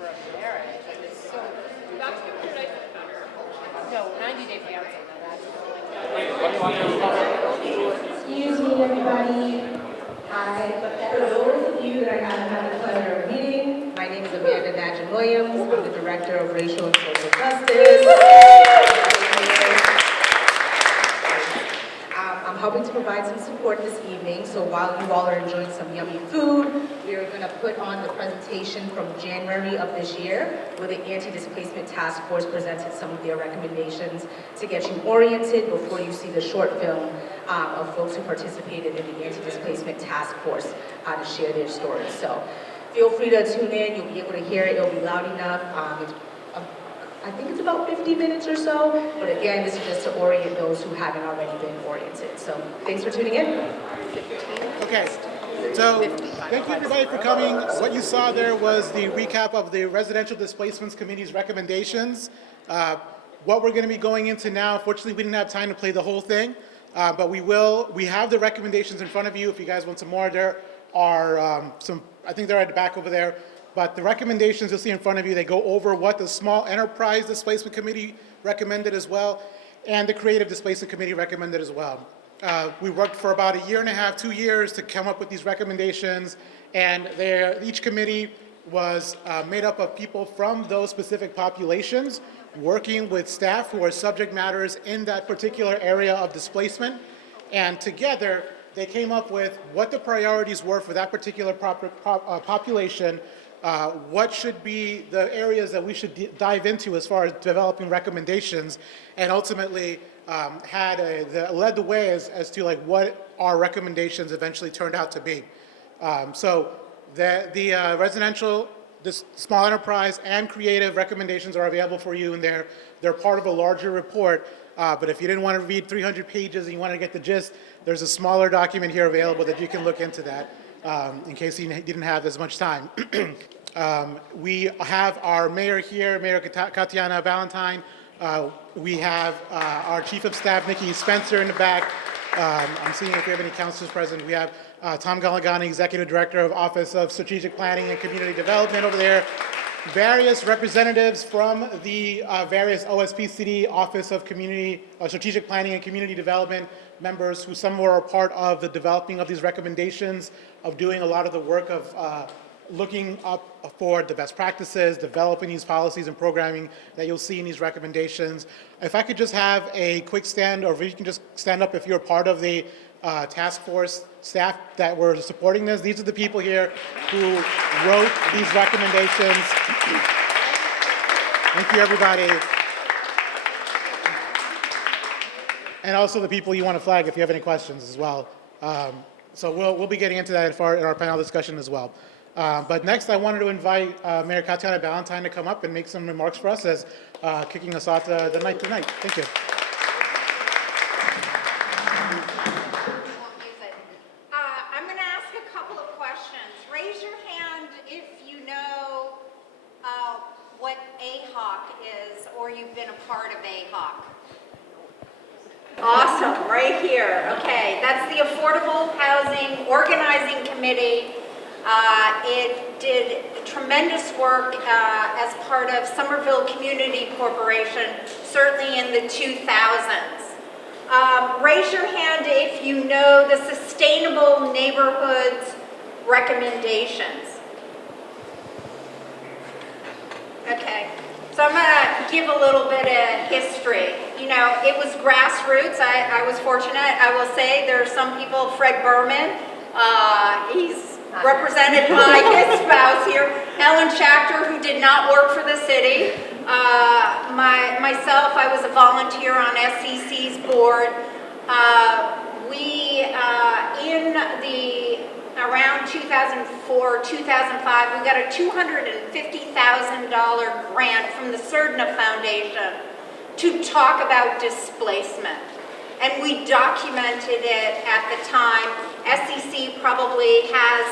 favor of marriage. And it's so that's no 90-day fiance. Excuse me, everybody. Hi. For those of you that I haven't had the pleasure of meeting, my name is Katjana Ballantyne. I'm the Director of Racial and Social Justice. I'm helping to provide some support this evening, so while you all are enjoying some yummy food, we are going to put on the presentation from January of this year, where the Anti-Displacement Task Force presented some of their recommendations to get you oriented before you see the short film of folks who participated in the Anti-Displacement Task Force to share their stories. So feel free to tune in, you'll be able to hear it, it'll be loud enough. I think it's about 50 minutes or so, but again, this is just to orient those who haven't already been oriented. So thanks for tuning in. Okay, so thank you everybody for coming. What you saw there was the recap of the Residential Displacements Committee's recommendations. What we're going to be going into now, fortunately we didn't have time to play the whole thing, but we have the recommendations in front of you if you guys want some more. There are some, I think they're at the back over there. But the recommendations you'll see in front of you, they go over what the Small Enterprise Displacement Committee recommended as well, and the Creative Displacement Committee recommended as well. We worked for about 1.5 years, 2 years to come up with these recommendations, and each committee was made up of people from those specific populations, working with staff who are subject matters in that particular area of displacement, and together they came up with what the priorities were for that particular population, what should be the areas that we should dive into as far as developing recommendations, and ultimately led the way as to like what our recommendations eventually turned out to be. So the residential, this small enterprise, and creative recommendations are available for you, and they're part of a larger report. But if you didn't want to read 300 pages and you want to get the gist, there's a smaller document here available that you can look into that. In case you didn't have as much time. We have our mayor here, Mayor Katjana Ballantyne. We have our Chief of Staff, Nikki Spencer, in the back. I'm seeing if we have any councilors present. We have Tom Galagani, Executive Director of Office of Strategic Planning and Community Development over there. Various representatives from the various OSPCD Office of Strategic Planning and Community Development members who some were a part of the developing of these recommendations, of doing a lot of the work of looking up for the best practices, developing these policies and programming that you'll see in these recommendations. If I could just have a quick stand, or if you can just stand up if you're part of the task force staff that were supporting this. These are the people here who wrote these recommendations. Thank you, everybody. And also the people you want to flag if you have any questions as well. So we'll be getting into that in our panel discussion as well. But next I wanted to invite Mayor Katjana Ballantyne to come up and make some remarks for us as kicking us off the night tonight. Thank you. I'm going to ask a couple of questions. Raise your hand if you know what AHOC is, or you've been a part of AHOC. Awesome, right here. Okay, that's the Affordable Housing Organizing Committee. It did tremendous work as part of Somerville Community Corporation, certainly in the 2000s. Raise your hand if you know the Sustainable Neighborhoods recommendations. Okay, so I'm going to give a little bit of history. You know, it was grassroots. I was fortunate. I will say there are some people, Fred Berman, he's represented by his spouse here, Ellen Schachter, who did not work for the city. Myself, I was a volunteer on SCC's board. Around 2004, 2005, we got a $250,000 grant from the Cerdna Foundation to talk about displacement. And we documented it at the time. SCC probably has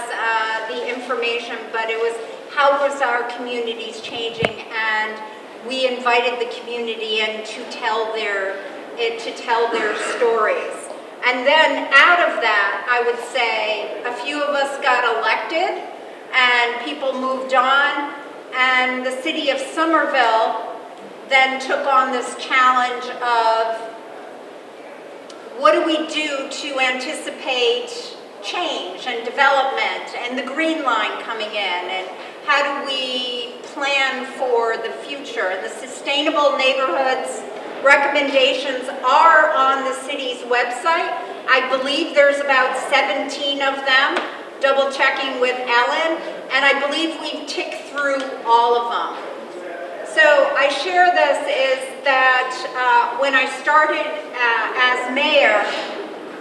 the information, but it was how was our communities changing, and we invited the community in to tell their stories. And then out of that, I would say a few of us got elected and people moved on, and the city of Somerville then took on this challenge of what do we do to anticipate change and development and the green line coming in, and how do we plan for the future. And the Sustainable Neighborhoods recommendations are on the city's website. I believe there's about 17 of them, double checking with Ellen, and I believe we've ticked through all of them. So I share this is that when I started as mayor,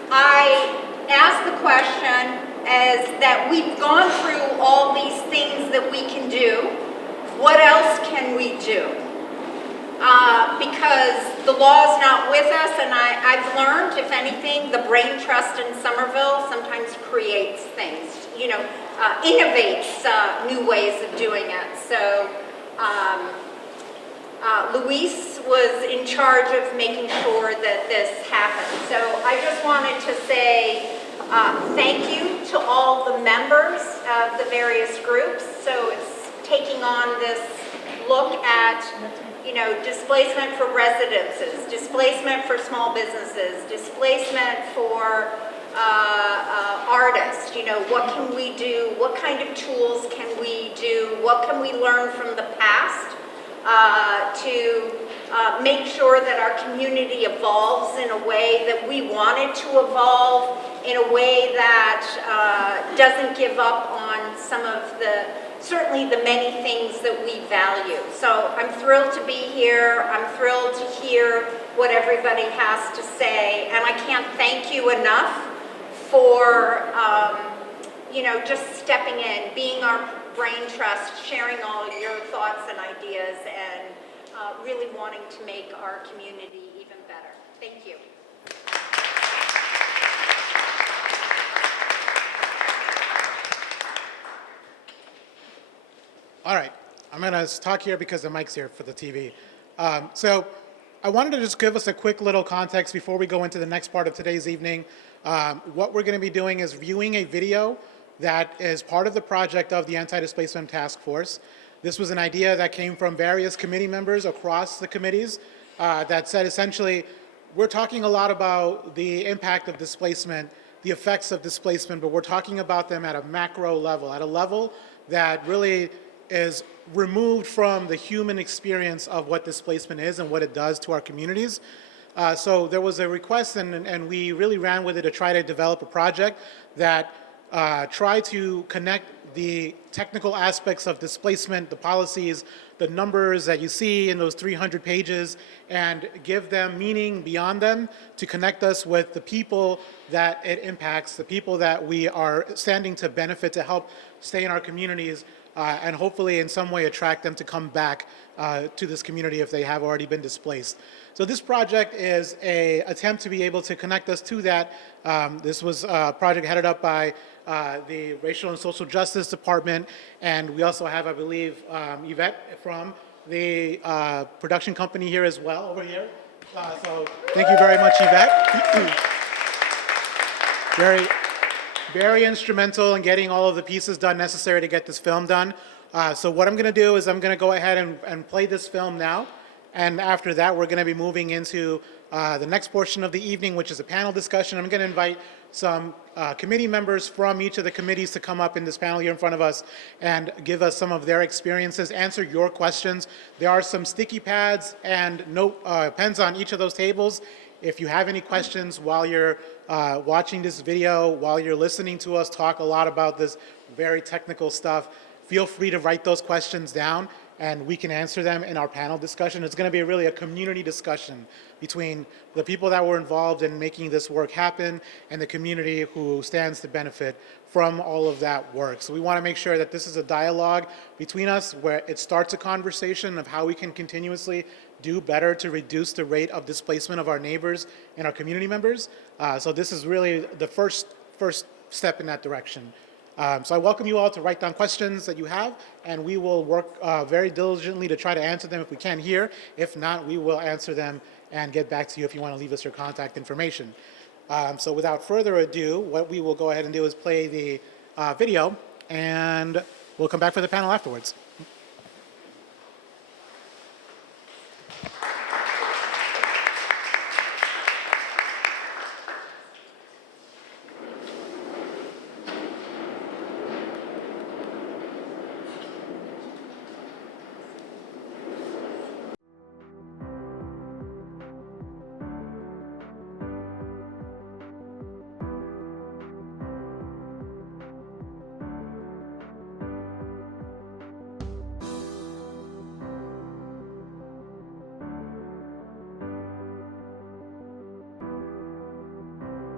I asked the question as that we've gone through all these things that we can do. What else can we do? Because the law is not with us, and I've learned, if anything, the brain trust in Somerville sometimes creates things, innovates new ways of doing it. So Luis was in charge of making sure that this happened. So I just wanted to say thank you to all the members of the various groups. So it's taking on this look at, displacement for residences, displacement for small businesses, displacement for artists. What can we do? What kind of tools can we do? What can we learn from the past to make sure that our community evolves in a way that we want it to evolve, in a way that doesn't give up on some of certainly the many things that we value. So I'm thrilled to be here. I'm thrilled to hear what everybody has to say. And I can't thank you enough for, just stepping in, being our brain trust, sharing all your thoughts and ideas, and really wanting to make our community even better. Thank you. All right, I'm going to talk here because the mic's here for the TV. So I wanted to just give us a quick little context before we go into the next part of today's evening. What we're going to be doing is viewing a video that is part of the project of the Anti-Displacement Task Force. This was an idea that came from various committee members across the committees that said essentially, we're talking a lot about the impact of displacement, the effects of displacement, but we're talking about them at a macro level, at a level that really is removed from the human experience of what displacement is and what it does to our communities. So there was a request, and we really ran with it to try to develop a project that tried to connect the technical aspects of displacement, the policies, the numbers that you see in those 300 pages, and give them meaning beyond them to connect us with the people that it impacts, the people that we are standing to benefit to help stay in our communities, and hopefully in some way attract them to come back to this community if they have already been displaced. So this project is an attempt to be able to connect us to that. This was a project headed up by the Racial and Social Justice Department, and we also have, I believe, Yvette from the production company here as well, over here. So thank you very much, Yvette. Very instrumental in getting all of the pieces done necessary to get this film done. So what I'm going to do is I'm going to go ahead and play this film now. And after that, we're going to be moving into the next portion of the evening, which is a panel discussion. I'm going to invite some committee members from each of the committees to come up in this panel here in front of us and give us some of their experiences, answer your questions. There are some sticky pads and note pens on each of those tables. If you have any questions while you're watching this video, while you're listening to us talk a lot about this very technical stuff, feel free to write those questions down and we can answer them in our panel discussion. It's going to be really a community discussion between the people that were involved in making this work happen and the community who stands to benefit from all of that work. So we want to make sure that this is a dialogue between us where it starts a conversation of how we can continuously do better to reduce the rate of displacement of our neighbors and our community members. So this is really the first step in that direction. So I welcome you all to write down questions that you have, and we will work very diligently to try to answer them if we can here. If not, we will answer them and get back to you if you want to leave us your contact information. So without further ado, what we will go ahead and do is play the video, and we'll come back for the panel afterwards.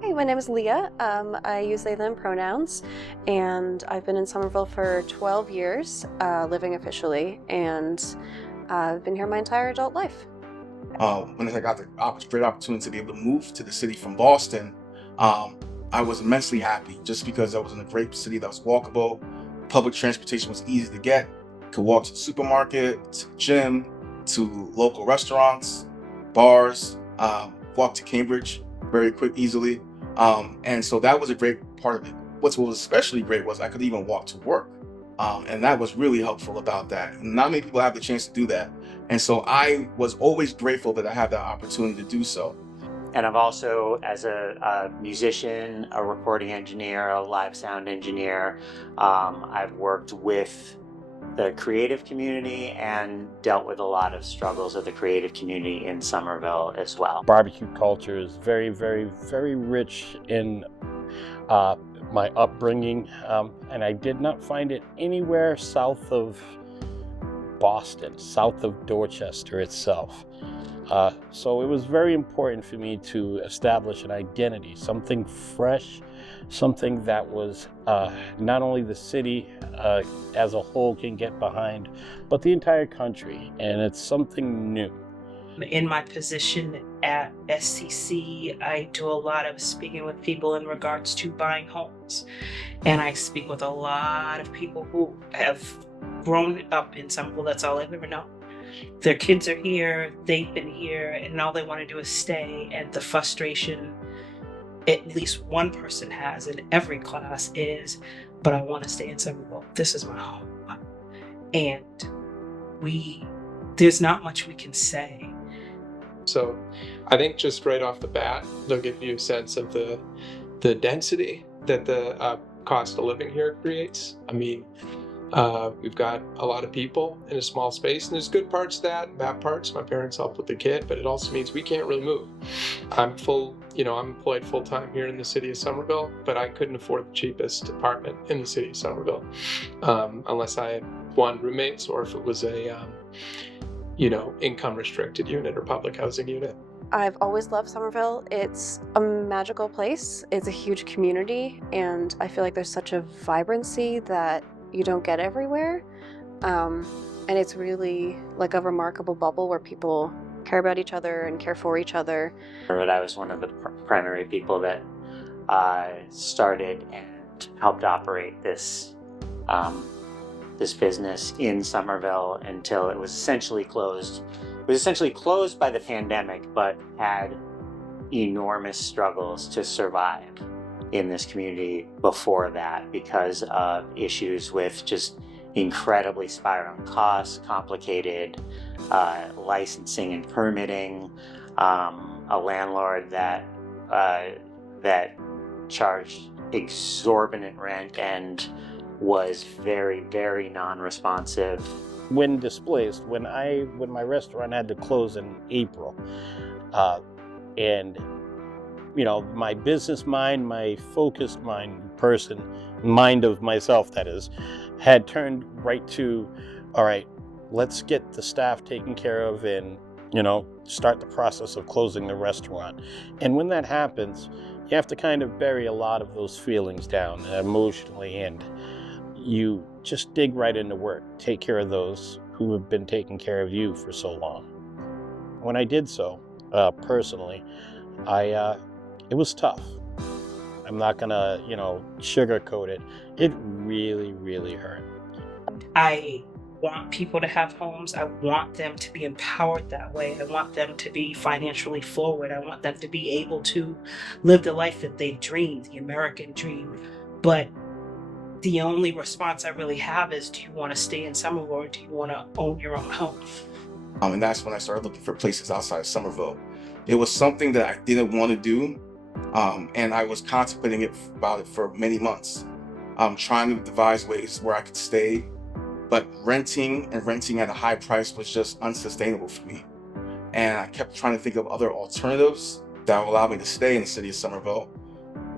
Hi, my name is Leah. I use they, them pronouns, and I've been in Somerville for 12 years, living officially, and I've been here my entire adult life. When I got the great opportunity to be able to move to the city from Boston, I was immensely happy just because I was in a great city that was walkable. Public transportation was easy to get. Could walk to the supermarket, to the gym, to local restaurants, bars, walk to Cambridge very quick, easily. And so that was a great part of it. What was especially great was I could even walk to work. And that was really helpful about that. Not many people have the chance to do that. And so I was always grateful that I had that opportunity to do so. And I've also, as a musician, a recording engineer, a live sound engineer, I've worked with the creative community and dealt with a lot of struggles of the creative community in Somerville as well. Barbecue culture is very, very, very rich in my upbringing, and I did not find it anywhere south of Boston, south of Dorchester itself. So it was very important for me to establish an identity, something fresh, something that was not only the city as a whole can get behind, but the entire country, and it's something new. In my position at SCC, I do a lot of speaking with people in regards to buying homes. And I speak with a lot of people who have grown up in Somerville. That's all I've ever known. Their kids are here, they've been here, and all they want to do is stay. And the frustration at least one person has in every class is, but I want to stay in Somerville. This is my home. And there's not much we can say. So I think just right off the bat, they'll give you a sense of the density that the cost of living here creates. I mean, we've got a lot of people in a small space, and there's good parts to that and bad parts. My parents help with the kid, but it also means we can't really move. I'm employed full-time here in the city of Somerville, but I couldn't afford the cheapest apartment in the city of Somerville unless I had roommates or if it was a income restricted unit or public housing unit. I've always loved Somerville. It's a magical place. It's a huge community, and I feel like there's such a vibrancy that you don't get everywhere. And it's really like a remarkable bubble where people care about each other and care for each other. But I was one of the primary people that started and helped operate this business in Somerville until it was essentially closed. It was essentially closed by the pandemic, but had enormous struggles to survive in this community before that because of issues with just incredibly spiraling costs, complicated licensing and permitting, a landlord that charged exorbitant rent and was very, very non-responsive. When displaced, when my restaurant had to close in April, and my business mind, my focused mind of myself that is, had turned right to, all right, let's get the staff taken care of and start the process of closing the restaurant. And when that happens, you have to kind of bury a lot of those feelings down emotionally, and you just dig right into work, take care of those who have been taking care of you for so long. When I did so, personally, it was tough. I'm not gonna, sugarcoat it. It really, really hurt. I want people to have homes. I want them to be empowered that way. I want them to be financially forward. I want them to be able to live the life that they dreamed, the American dream. But the only response I really have is, do you want to stay in Somerville or do you want to own your own home? And that's when I started looking for places outside of Somerville. It was something that I didn't want to do, and I was contemplating about it for many months, trying to devise ways where I could stay, but renting at a high price was just unsustainable for me. And I kept trying to think of other alternatives that would allow me to stay in the city of Somerville,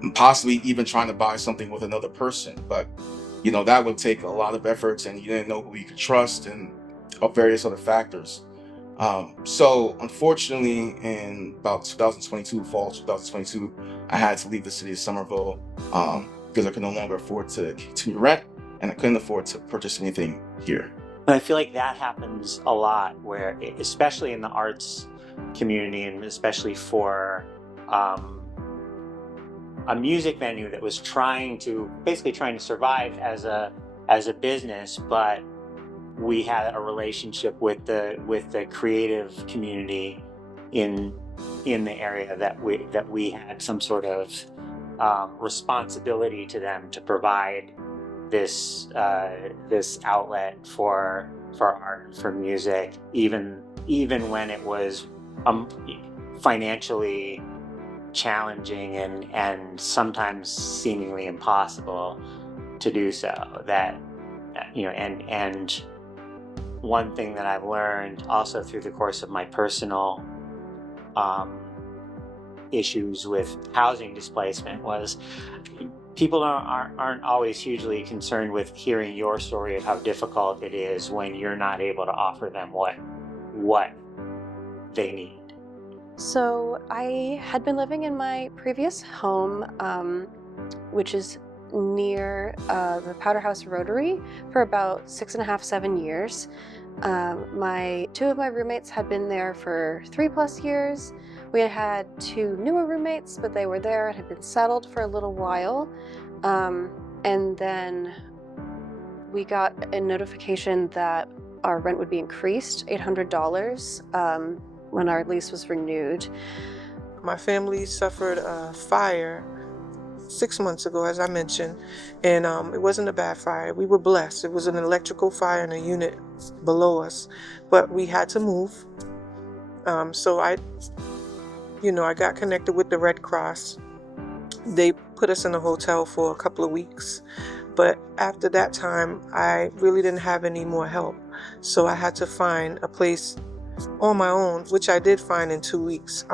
and possibly even trying to buy something with another person. But, that would take a lot of efforts, and you didn't know who you could trust and various other factors. So unfortunately, in about 2022, fall 2022, I had to leave the city of Somerville because I could no longer afford to continue rent, and I couldn't afford to purchase anything here. And I feel like that happens a lot, where, especially in the arts community, and especially for a music venue that was basically trying to survive as a business, but we had a relationship with the creative community in the area that we had some sort of responsibility to them to provide this outlet for art, for music, even when it was financially challenging and sometimes seemingly impossible to do so. That, you know, and one thing that I've learned also through the course of my personal issues with housing displacement was people aren't always hugely concerned with hearing your story of how difficult it is when you're not able to offer them what they need. So I had been living in my previous home, which is near the Powderhouse Rotary, for about 6.5, 7 years. Two of my roommates had been there for 3+ years. We had 2 newer roommates, but they were there and had been settled for a little while. And then we got a notification that our rent would be increased, $800, when our lease was renewed. My family suffered a fire 6 months ago, as I mentioned, and it wasn't a bad fire. We were blessed. It was an electrical fire in a unit below us, but we had to move. So I got connected with the Red Cross. They put us in a hotel for a couple of weeks, but after that time, I really didn't have any more help. So I had to find a place on my own, which I did find in 2 weeks,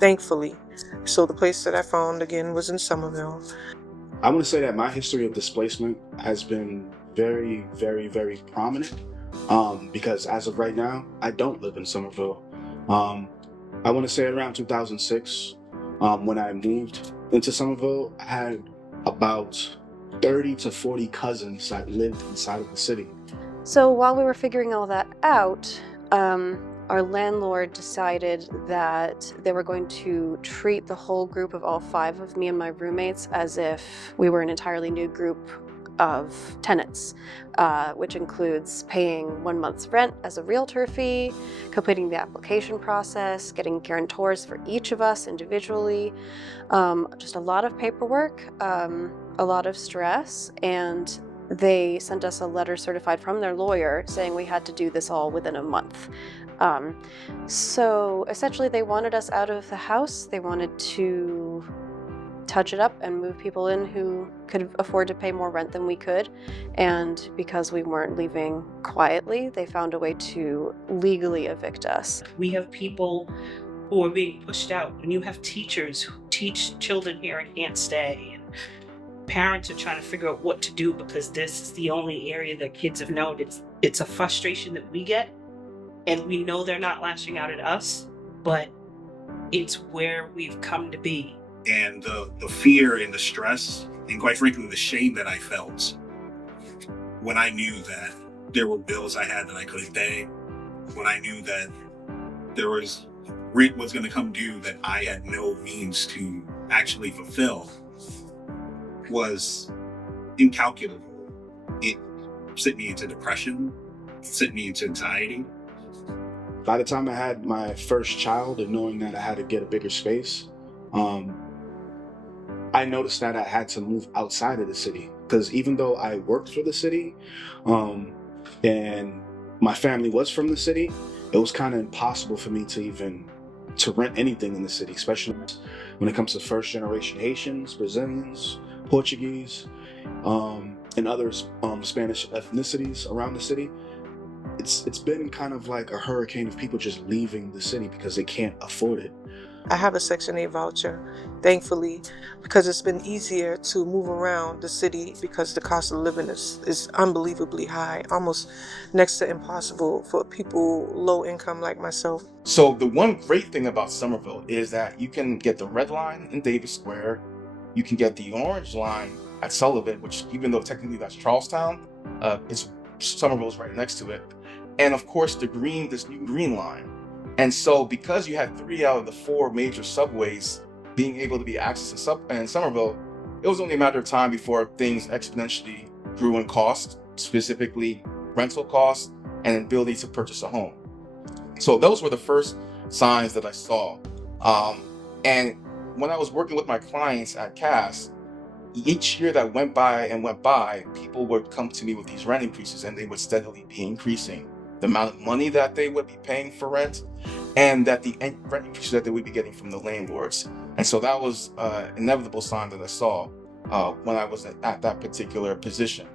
thankfully. So the place that I found, again, was in Somerville. I want to say that my history of displacement has been very, very, very prominent because as of right now, I don't live in Somerville. I want to say around 2006, when I moved into Somerville, I had about 30 to 40 cousins that lived inside of the city. So while we were figuring all that out, our landlord decided that they were going to treat the whole group of all 5 of me and my roommates as if we were an entirely new group of tenants, which includes paying 1 month's rent as a realtor fee, completing the application process, getting guarantors for each of us individually, just a lot of paperwork, a lot of stress, and they sent us a letter certified from their lawyer saying we had to do this all within a month. So essentially they wanted us out of the house. They wanted to touch it up and move people in who could afford to pay more rent than we could. And because we weren't leaving quietly, they found a way to legally evict us. We have people who are being pushed out, and you have teachers who teach children here and can't stay. And parents are trying to figure out what to do because this is the only area that kids have known. It's a frustration that we get, and we know they're not lashing out at us, but it's where we've come to be. And the fear and the stress, and quite frankly, the shame that I felt when I knew that there were bills I had that I couldn't pay, when I knew that there was rent was going to come due that I had no means to actually fulfill, was incalculable. It sent me into depression, sent me into anxiety. By the time I had my first child and knowing that I had to get a bigger space, I noticed that I had to move outside of the city, because even though I worked for the city and my family was from the city, it was kind of impossible for me to rent anything in the city, especially when it comes to first generation Haitians, Brazilians, Portuguese, and other Spanish ethnicities around the city. It's been kind of like a hurricane of people just leaving the city because they can't afford it. I have a Section 8 voucher, thankfully, because it's been easier to move around the city because the cost of living is unbelievably high, almost next to impossible for people low income like myself. So the one great thing about Somerville is that you can get the red line in Davis Square, you can get the orange line at Sullivan, which even though technically that's Charlestown, it's Somerville's right next to it, and of course this new green line. And so because you had 3 out of the 4 major subways being able to be accessed in Somerville, it was only a matter of time before things exponentially grew in cost, specifically rental costs and ability to purchase a home. So those were the first signs that I saw. And when I was working with my clients at CAS, each year that went by, people would come to me with these rent increases, and they would steadily be increasing the amount of money that they would be paying for rent, and that the rent increases that they would be getting from the landlords. And so that was an inevitable sign that I saw when I was at that particular position.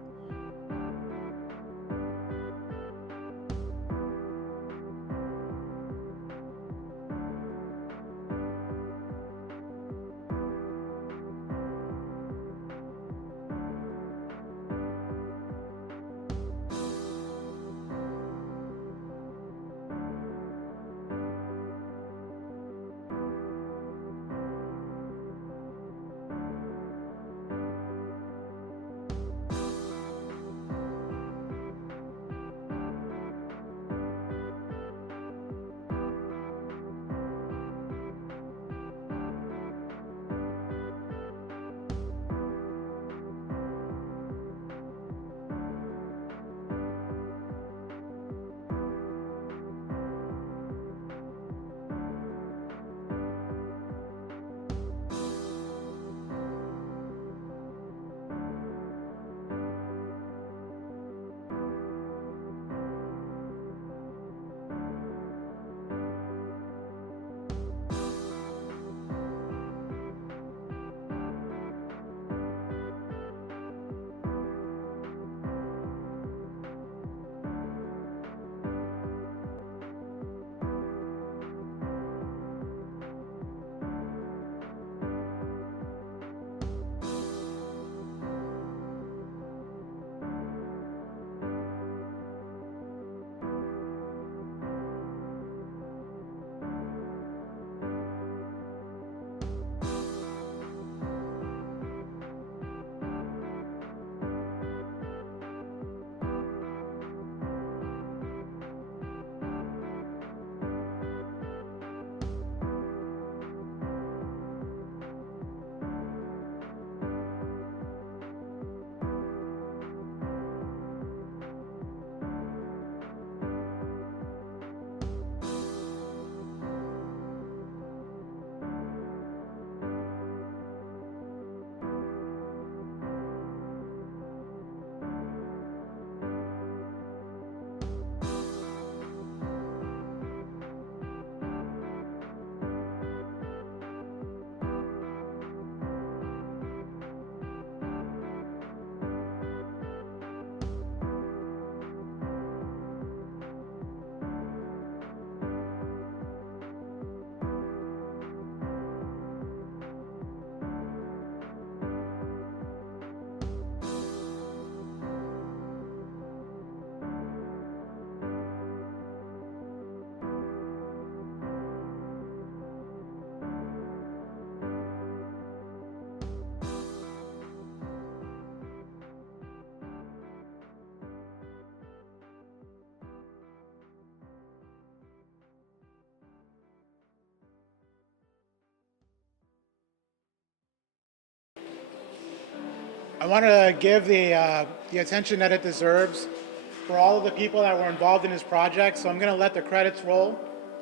I want to give the attention that it deserves for all of the people that were involved in this project. So I'm going to let the credits roll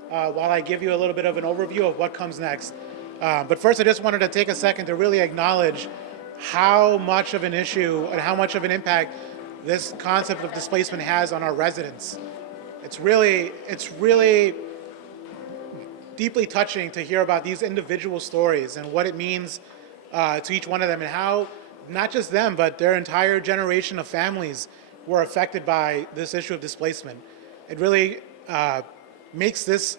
while I give you a little bit of an overview of what comes next. But first, I just wanted to take a second to really acknowledge how much of an issue and how much of an impact this concept of displacement has on our residents. It's really deeply touching to hear about these individual stories and what it means to each one of them, and how not just them, but their entire generation of families were affected by this issue of displacement. It really makes this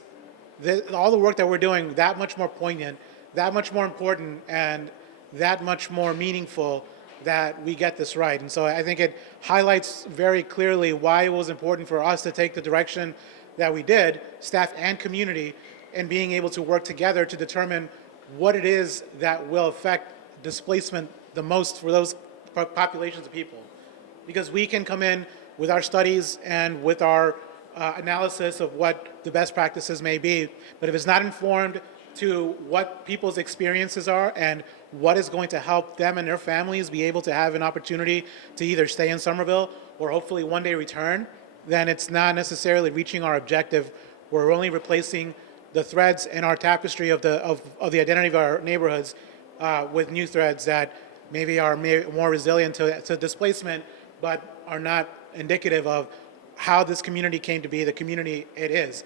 all the work that we're doing that much more poignant, that much more important, and that much more meaningful that we get this right. And so I think it highlights very clearly why it was important for us to take the direction that we did, staff and community, and being able to work together to determine what it is that will affect displacement the most for those populations of people. Because we can come in with our studies and with our analysis of what the best practices may be, but if it's not informed to what people's experiences are and what is going to help them and their families be able to have an opportunity to either stay in Somerville or hopefully one day return, then it's not necessarily reaching our objective. We're only replacing the threads in our tapestry of the identity of our neighborhoods with new threads that maybe are more resilient to displacement, but are not indicative of how this community came to be the community it is,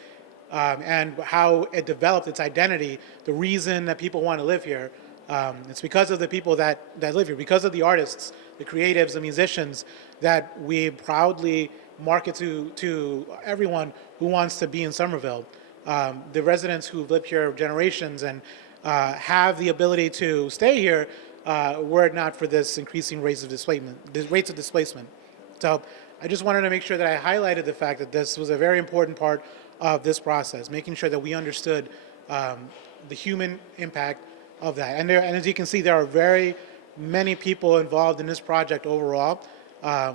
and how it developed its identity, the reason that people want to live here. It's because of the people that live here, because of the artists, the creatives, the musicians, that we proudly market to everyone who wants to be in Somerville. The residents who've lived here generations and have the ability to stay here were it not for this increasing rates of displacement. So I just wanted to make sure that I highlighted the fact that this was a very important part of this process, making sure that we understood the human impact of that. And as you can see, there are very many people involved in this project overall.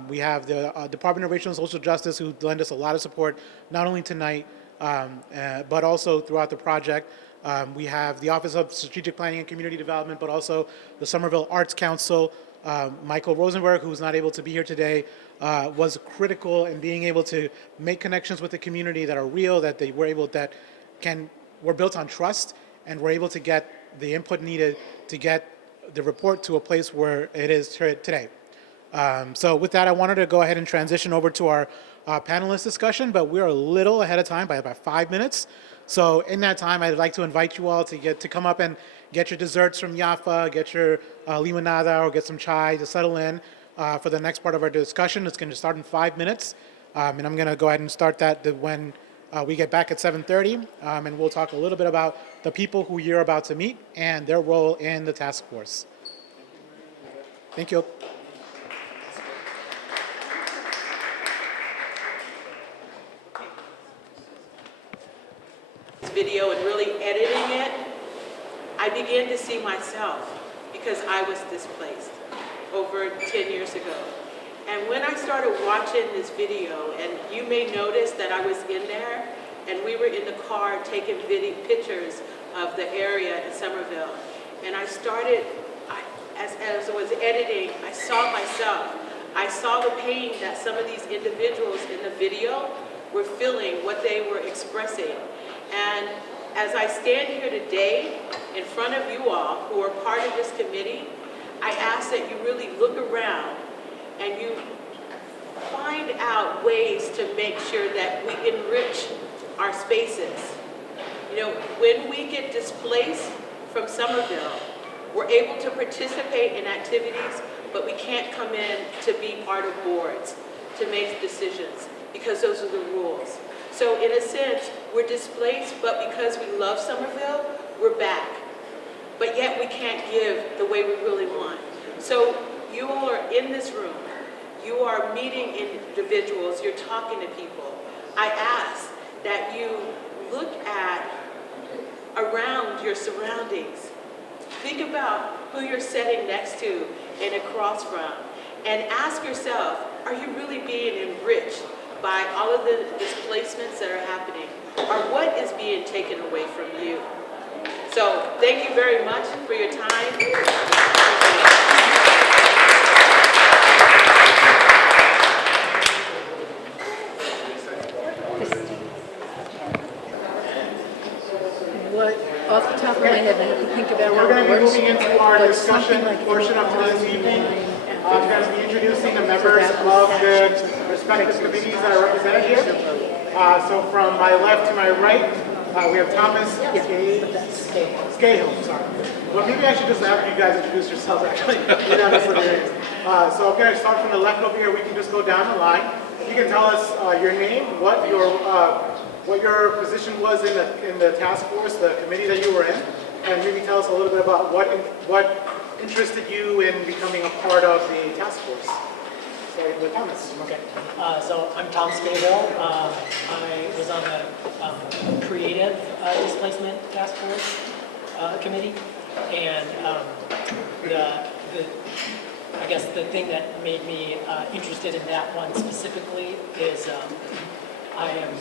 We have the Department of Racial and Social Justice, who lend us a lot of support, not only tonight, but also throughout the project. We have the Office of Strategic Planning and Community Development, but also the Somerville Arts Council. Michael Rosenberg, who's not able to be here today, was critical in being able to make connections with the community that are real, that they were able, were built on trust, and were able to get the input needed to get the report to a place where it is today. So with that, I wanted to go ahead and transition over to our panelist discussion, but we're a little ahead of time by about 5 minutes. So in that time, I'd like to invite you all to come up and get your desserts from Yafa, get your limonada, or get some chai to settle in for the next part of our discussion. It's going to start in 5 minutes, and I'm going to go ahead and start that when we get back at 7:30, and we'll talk a little bit about the people who you're about to meet and their role in the task force. Thank you. Video and really editing it, I began to see myself because I was displaced over 10 years ago. And when I started watching this video, and you may notice that I was in there, and we were in the car taking pictures of the area in Somerville. And I started, as I was editing, I saw myself. I saw the pain that some of these individuals in the video were feeling, what they were expressing. And as I stand here today in front of you all who are part of this committee, I ask that you really look around and you find out ways to make sure that we enrich our spaces. You know, when we get displaced from Somerville, we're able to participate in activities, but we can't come in to be part of boards, to make decisions, because those are the rules. So in a sense, we're displaced, but because we love Somerville, we're back. But yet we can't give the way we really want. So you all are in this room. You are meeting individuals. You're talking to people. I ask that you look at around your surroundings. Think about who you're sitting next to and across from. And ask yourself, are you really being enriched by all of the displacements that are happening, or what is being taken away from you? So thank you very much for your time. What, off the top of my head, I have to think about We're going to be moving works, into our but discussion something like portion of today's evening. I'm going to be introducing the members of the respective committees that are represented here. So from my left to my right, we have Thomas Scahill. Sorry. Well, maybe I should just have you guys introduce yourselves, actually. So I'm going to start from the left over here. We can just go down the line. You can tell us your name, what your what your position was in the task force, the committee that you were in, and maybe tell us a little bit about what interested you in becoming a part of the task force. Starting with Thomas. Okay. So I'm Tom Scaville. I was on the creative displacement task force committee, and I guess the thing that made me interested in that one specifically is I am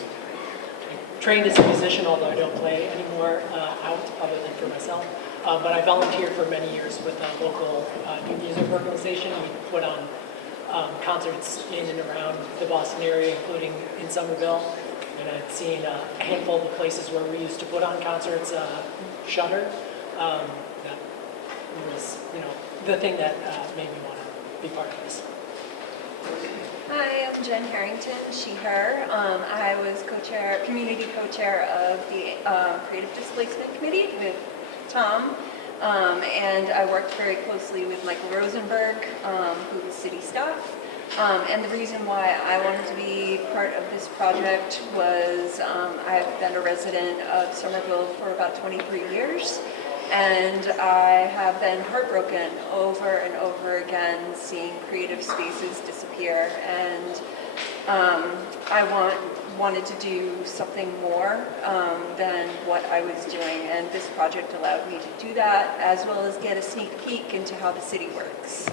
trained as a musician, although I don't play anymore out other than for myself. But I volunteered for many years with a local new music organization. We put on concerts in and around the Boston area, including in Somerville. And I've seen a handful of the places where we used to put on concerts shutter. That was, the thing that made me want to be part of this. Hi, I'm Jen Harrington, she, her. I was community co-chair of the Creative Displacement Committee with Tom. And I worked very closely with Michael Rosenberg, who was city staff. And the reason why I wanted to be part of this project was I've been a resident of Somerville for about 23 years. And I have been heartbroken over and over again seeing creative spaces disappear. And I wanted to do something more than what I was doing. And this project allowed me to do that, as well as get a sneak peek into how the city works.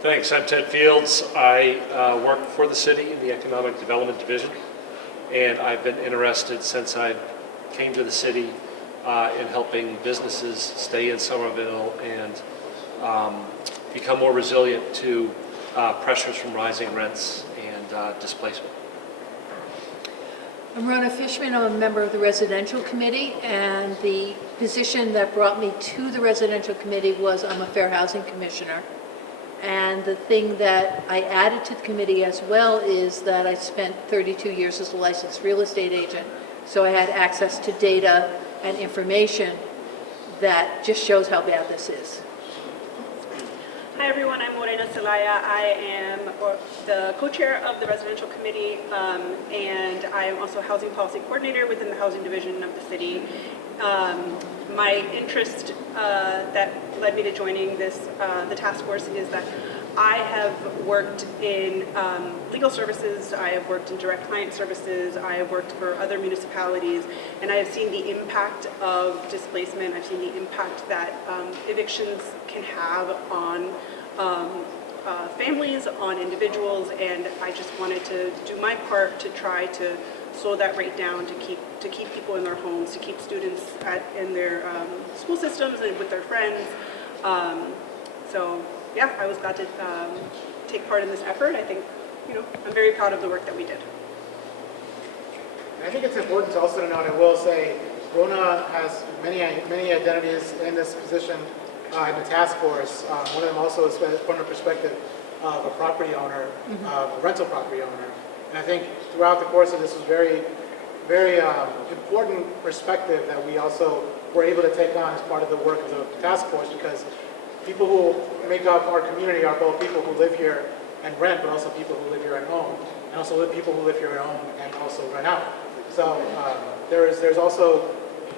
Thanks. I'm Ted Fields. I work for the city in the Economic Development Division. And I've been interested since I came to the city in helping businesses stay in Somerville and become more resilient to pressures from rising rents and displacement. I'm Rona Fishman. I'm a member of the Residential Committee, and the position that brought me to the Residential Committee was I'm a Fair Housing Commissioner. And the thing that I added to the committee as well is that I spent 32 years as a licensed real estate agent, so I had access to data and information that just shows how bad this is. Hi everyone, I'm Morena Celaya. I am the co-chair of the Residential Committee, and I am also Housing Policy Coordinator within the Housing Division of the city. My interest that led me to joining the task force is that I have worked in legal services, I have worked in direct client services, I have worked for other municipalities, and I have seen the impact of displacement. I've seen the impact that evictions can have on families, on individuals, and I just wanted to do my part to try to slow that rate down, to keep people in their homes, to keep students in their school systems and with their friends. So yeah, I was glad to take part in this effort. I think, I'm very proud of the work that we did. I think it's important to also note, I will say, Rona has many identities in this position in the task force. One of them also is from the perspective of a property owner, a rental property owner. And I think throughout the course of this was very, very important perspective that we also were able to take on as part of the work of the task force, because people who make up our community are both people who live here and rent, but also people who live here and own, and also people who live here and own and also rent out. So there's also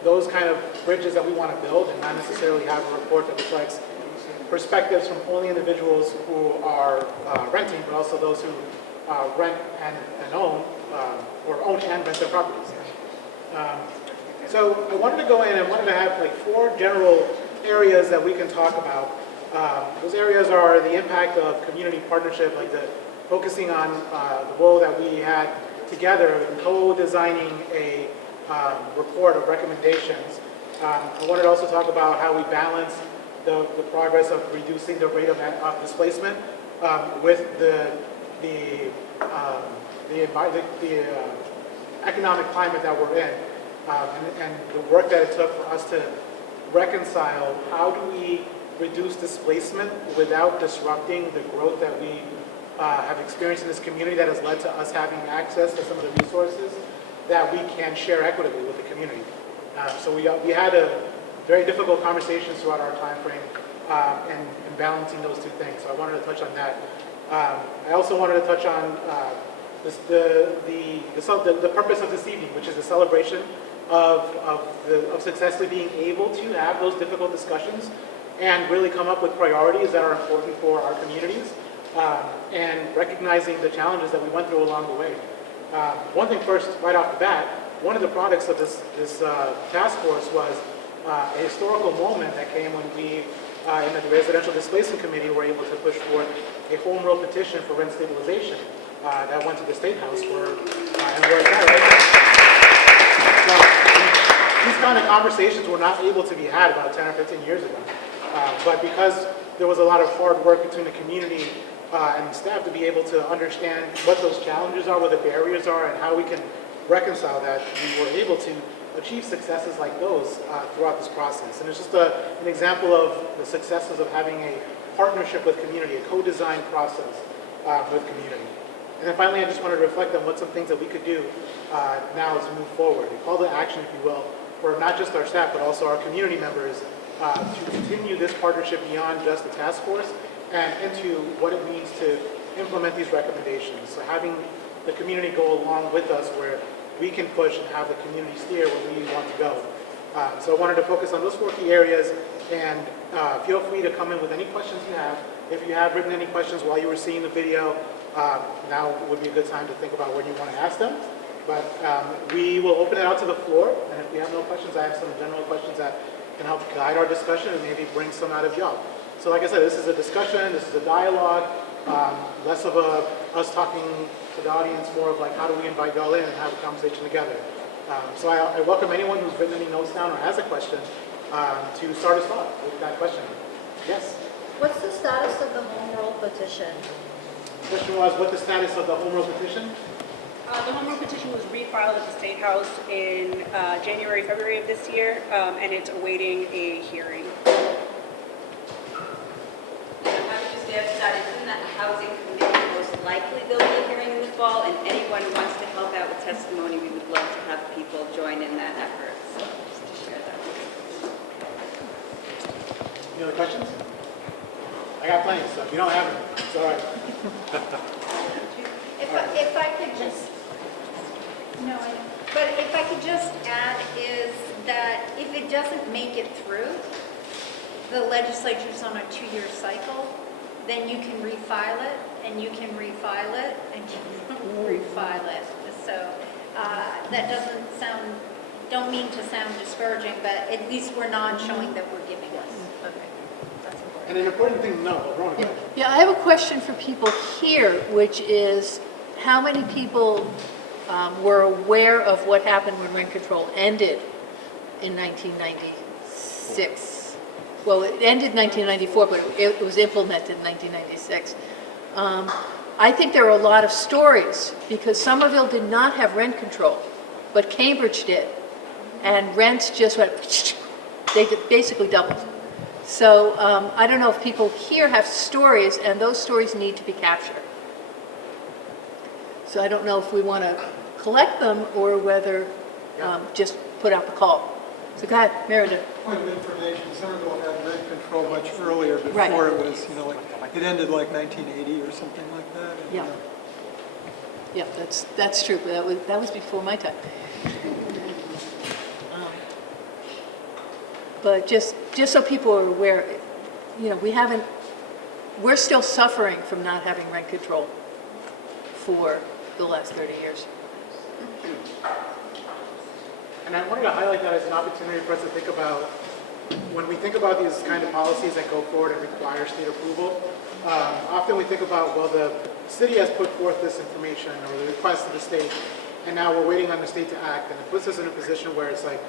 those kind of bridges that we want to build, and not necessarily have a report that reflects perspectives from only individuals who are renting, but also those who rent and own, or own and rent their properties. So I wanted to go in and wanted to have like 4 general areas that we can talk about. Those areas are the impact of community partnership, like focusing on the role that we had together in co-designing a report of recommendations. I wanted to also talk about how we balance the progress of reducing the rate of displacement with the economic climate that we're in, and the work that it took for us to reconcile how do we reduce displacement without disrupting the growth that we have experienced in this community that has led to us having access to some of the resources that we can share equitably with the community. So we had a very difficult conversations throughout our time frame and balancing those two things. So I wanted to touch on that. I also wanted to touch on the purpose of this evening, which is a celebration of successfully being able to have those difficult discussions and really come up with priorities that are important for our communities, and recognizing the challenges that we went through along the way. One thing first, right off the bat, one of the products of this task force was a historical moment that came when we, in the Residential Displacement Committee, were able to push forth a home rule petition for rent stabilization that went to the State House, and we're at that right now. So, these kind of conversations were not able to be had about 10 or 15 years ago. But because there was a lot of hard work between the community and the staff to be able to understand what those challenges are, what the barriers are, and how we can reconcile that, we were able to achieve successes like those throughout this process. And it's just an example of the successes of having a partnership with community, a co-design process with community. And then finally, I just wanted to reflect on what some things that we could do now as we move forward. A call to action, if you will, for not just our staff, but also our community members to continue this partnership beyond just the task force and into what it means to implement these recommendations. So having the community go along with us where we can push and have the community steer where we want to go. So I wanted to focus on those 4 key areas, and feel free to come in with any questions you have. If you have written any questions while you were seeing the video, now would be a good time to think about when you want to ask them. But we will open it out to the floor, and if you have no questions, I have some general questions that can help guide our discussion and maybe bring some out of y'all. So like I said, this is a discussion, this is a dialogue, less of us talking to the audience, more of like how do we invite y'all in and have a conversation together. So I welcome anyone who's written any notes down or has a question to start us off with that question. Yes? What's the status of the home rule petition? The question was, what the status of the home rule petition? The home rule petition was refiled at the State House in January, February of this year, and it's awaiting a hearing. I would just add to that, it's in the housing committee, most likely there'll be a hearing in the fall, and anyone who wants to help out with testimony, we would love to have people join in that effort. So just to share that. Any other questions? I got plenty of stuff. You don't have them. It's all right. If I could just, no, but if I could just add is that if it doesn't make it through, the legislature's on a 2-year cycle, then you can refile it, and you can refile it, and you can refile it. So that doesn't sound, don't mean to sound discouraging, but at least we're not showing that we're giving us. And an important thing to know, Yeah, I have a question for people here, which is how many people were aware of what happened when rent control ended in 1996? Well, it ended in 1994, but it was implemented in 1996. I think there are a lot of stories because Somerville did not have rent control, but Cambridge did. And rents just went, they basically doubled. So I don't know if people here have stories, and those stories need to be captured. So I don't know if we want to collect them or whether just put out the call. So go ahead, Meredith. Point of information, Somerville had rent control much earlier before it was, like, it ended like 1980 or something like that. And, yeah. Yeah, that's true, but that was before my time. But just so people are aware, we're still suffering from not having rent control for the last 30 years. And I wanted to highlight that as an opportunity for us to think about, when we think about these kind of policies that go forward and require state approval, often we think about, well, the city has put forth this information or the request to the state, and now we're waiting on the state to act, and it puts us in a position where it's like,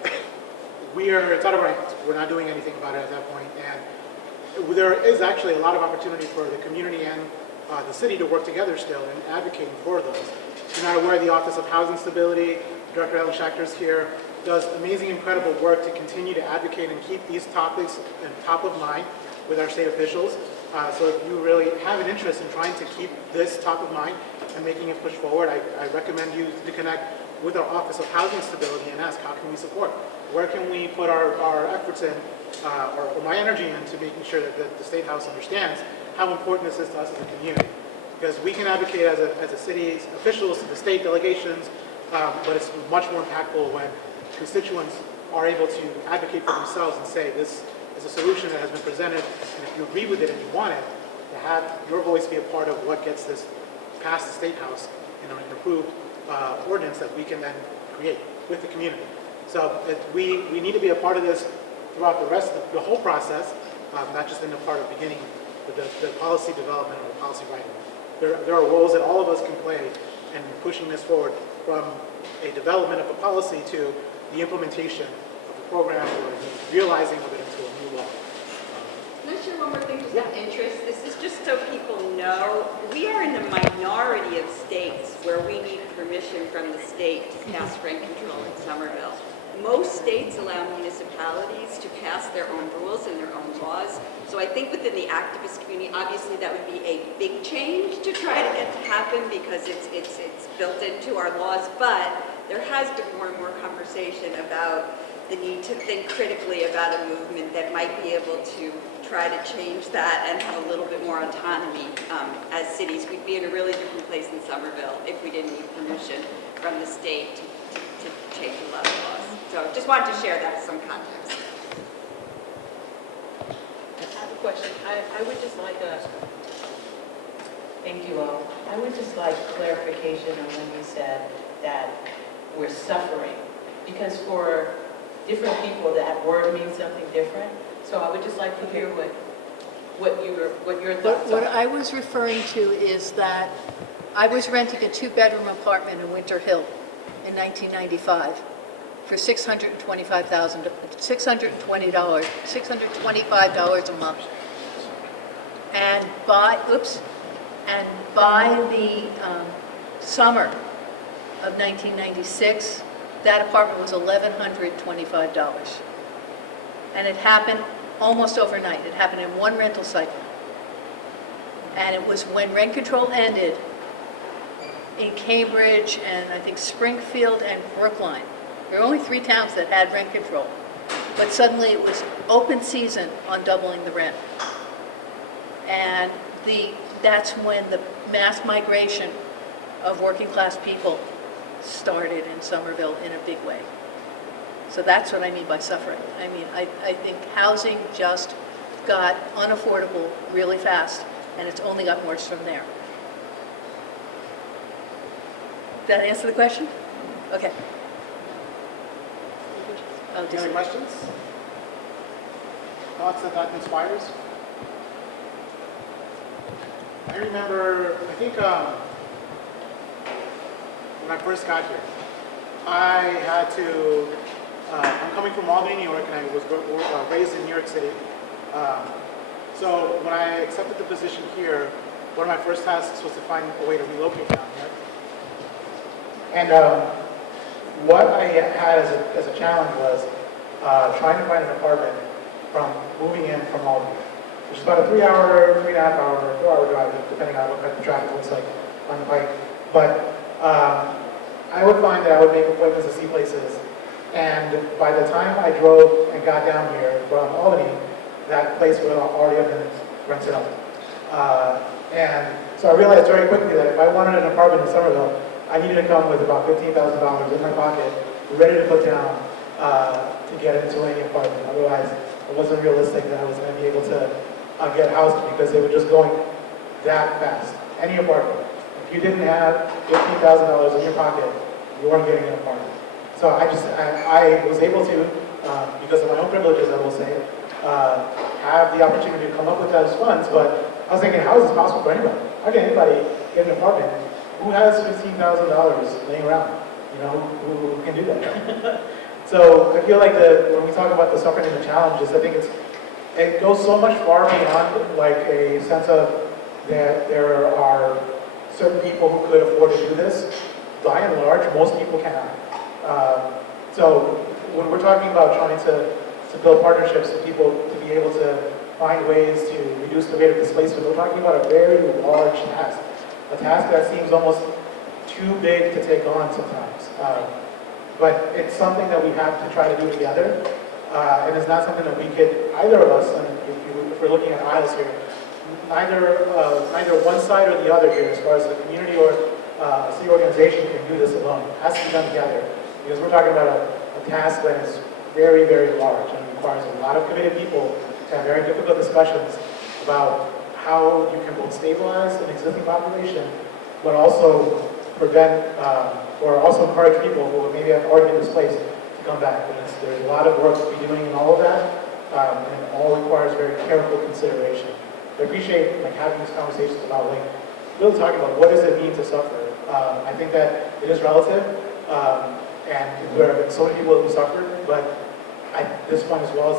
it's out of our hands. We're not doing anything about it at that point. And there is actually a lot of opportunity for the community and the city to work together still in advocating for those. You're not aware, the Office of Housing Stability, Director Ellen Schachter's here, does amazing, incredible work to continue to advocate and keep these topics top of mind with our state officials. So if you really have an interest in trying to keep this top of mind and making it push forward, I recommend you to connect with our Office of Housing Stability and ask, how can we support? Where can we put our efforts in, or my energy into making sure that the State House understands how important this is to us as a community? because we can advocate as a city officials to the state delegations, but it's much more impactful when constituents are able to advocate for themselves and say, this is a solution that has been presented, and if you agree with it and you want it, to have your voice be a part of what gets this past the State House in an approved ordinance that we can then create with the community. So we need to be a part of this throughout the rest of the whole process, not just in the part of beginning with the policy development or the policy writing. There are roles that all of us can play in pushing this forward, from a development of a policy to the implementation of the program or the realizing of it into a new law. Can I share one more thing just of interest? This is just so people know, we are in the minority of states where we need permission from the state to pass rent control in Somerville. Most states allow municipalities to pass their own rules and their own laws. So I think within the activist community, obviously that would be a big change to try to get to happen because it's built into our laws. But there has been more and more conversation about the need to think critically about a movement that might be able to try to change that and have a little bit more autonomy as cities. We'd be in a really different place in Somerville if we didn't need permission from the state to change a lot of laws. So just wanted to share that as some context. I have a question. I would just like thank you all. I would just like clarification on when you said that we're suffering, because for different people that word means something different. So I would just like to hear what your thoughts are. What I was referring to is that I was renting a 2-bedroom apartment in Winter Hill in 1995 for $625 a month. And by the summer of 1996, that apartment was $1,125. And it happened almost overnight. It happened in one rental cycle. And it was when rent control ended in Cambridge and I think Springfield and Brookline. There were only 3 towns that had rent control. But suddenly it was open season on doubling the rent. And that's when the mass migration of working class people started in Somerville in a big way. So that's what I mean by suffering. I mean, I think housing just got unaffordable really fast, and it's only gotten worse from there. Did that answer the question? Okay. Any other questions? Thoughts that inspires? I remember, I think when I first got here, I had to, I'm coming from Albany, New York, and I was raised in New York City. So when I accepted the position here, one of my first tasks was to find a way to relocate down here. And what I had as a challenge was trying to find an apartment from moving in from Albany, which is about a 3-hour, 3.5-hour, or 4-hour drive, depending on what kind of traffic looks like on the bike. But I would find that I would make appointments to see places, and by the time I drove and got down here from Albany, that place would already have been rented out. And so I realized very quickly that if I wanted an apartment in Somerville, I needed to come with about $15,000 in my pocket, ready to put down to get into any apartment. Otherwise, it wasn't realistic that I was going to be able to get housed because they were just going that fast. Any apartment. If you didn't have $15,000 in your pocket, you weren't getting an apartment. So I was able to, because of my own privileges, I will say, have the opportunity to come up with those funds, but I was thinking, how is this possible for anybody? How can anybody get an apartment? Who has $15,000 laying around? You know, who can do that? So I feel like when we talk about the suffering and the challenges, I think it goes so much far beyond like a sense of that there are certain people who could afford to do this. By and large, most people cannot. So when we're talking about trying to build partnerships with people to be able to find ways to reduce the rate of displacement, we're talking about a very large task. A task that seems almost too big to take on sometimes. But it's something that we have to try to do together. And it's not something that we could, either of us, and if we're looking at aisles here, neither one side or the other here, as far as the community or a city organization can do this alone. It has to be done together, because we're talking about a task that is very, very large and requires a lot of committed people to have very difficult discussions about how you can both stabilize an existing population, but also prevent or also encourage people who maybe have already been displaced to come back. And there's a lot of work to be doing in all of that, and it all requires very careful consideration. I appreciate having these conversations about really talking about what does it mean to suffer. I think that it is relative, and there have been so many people who suffered, but at this point as well,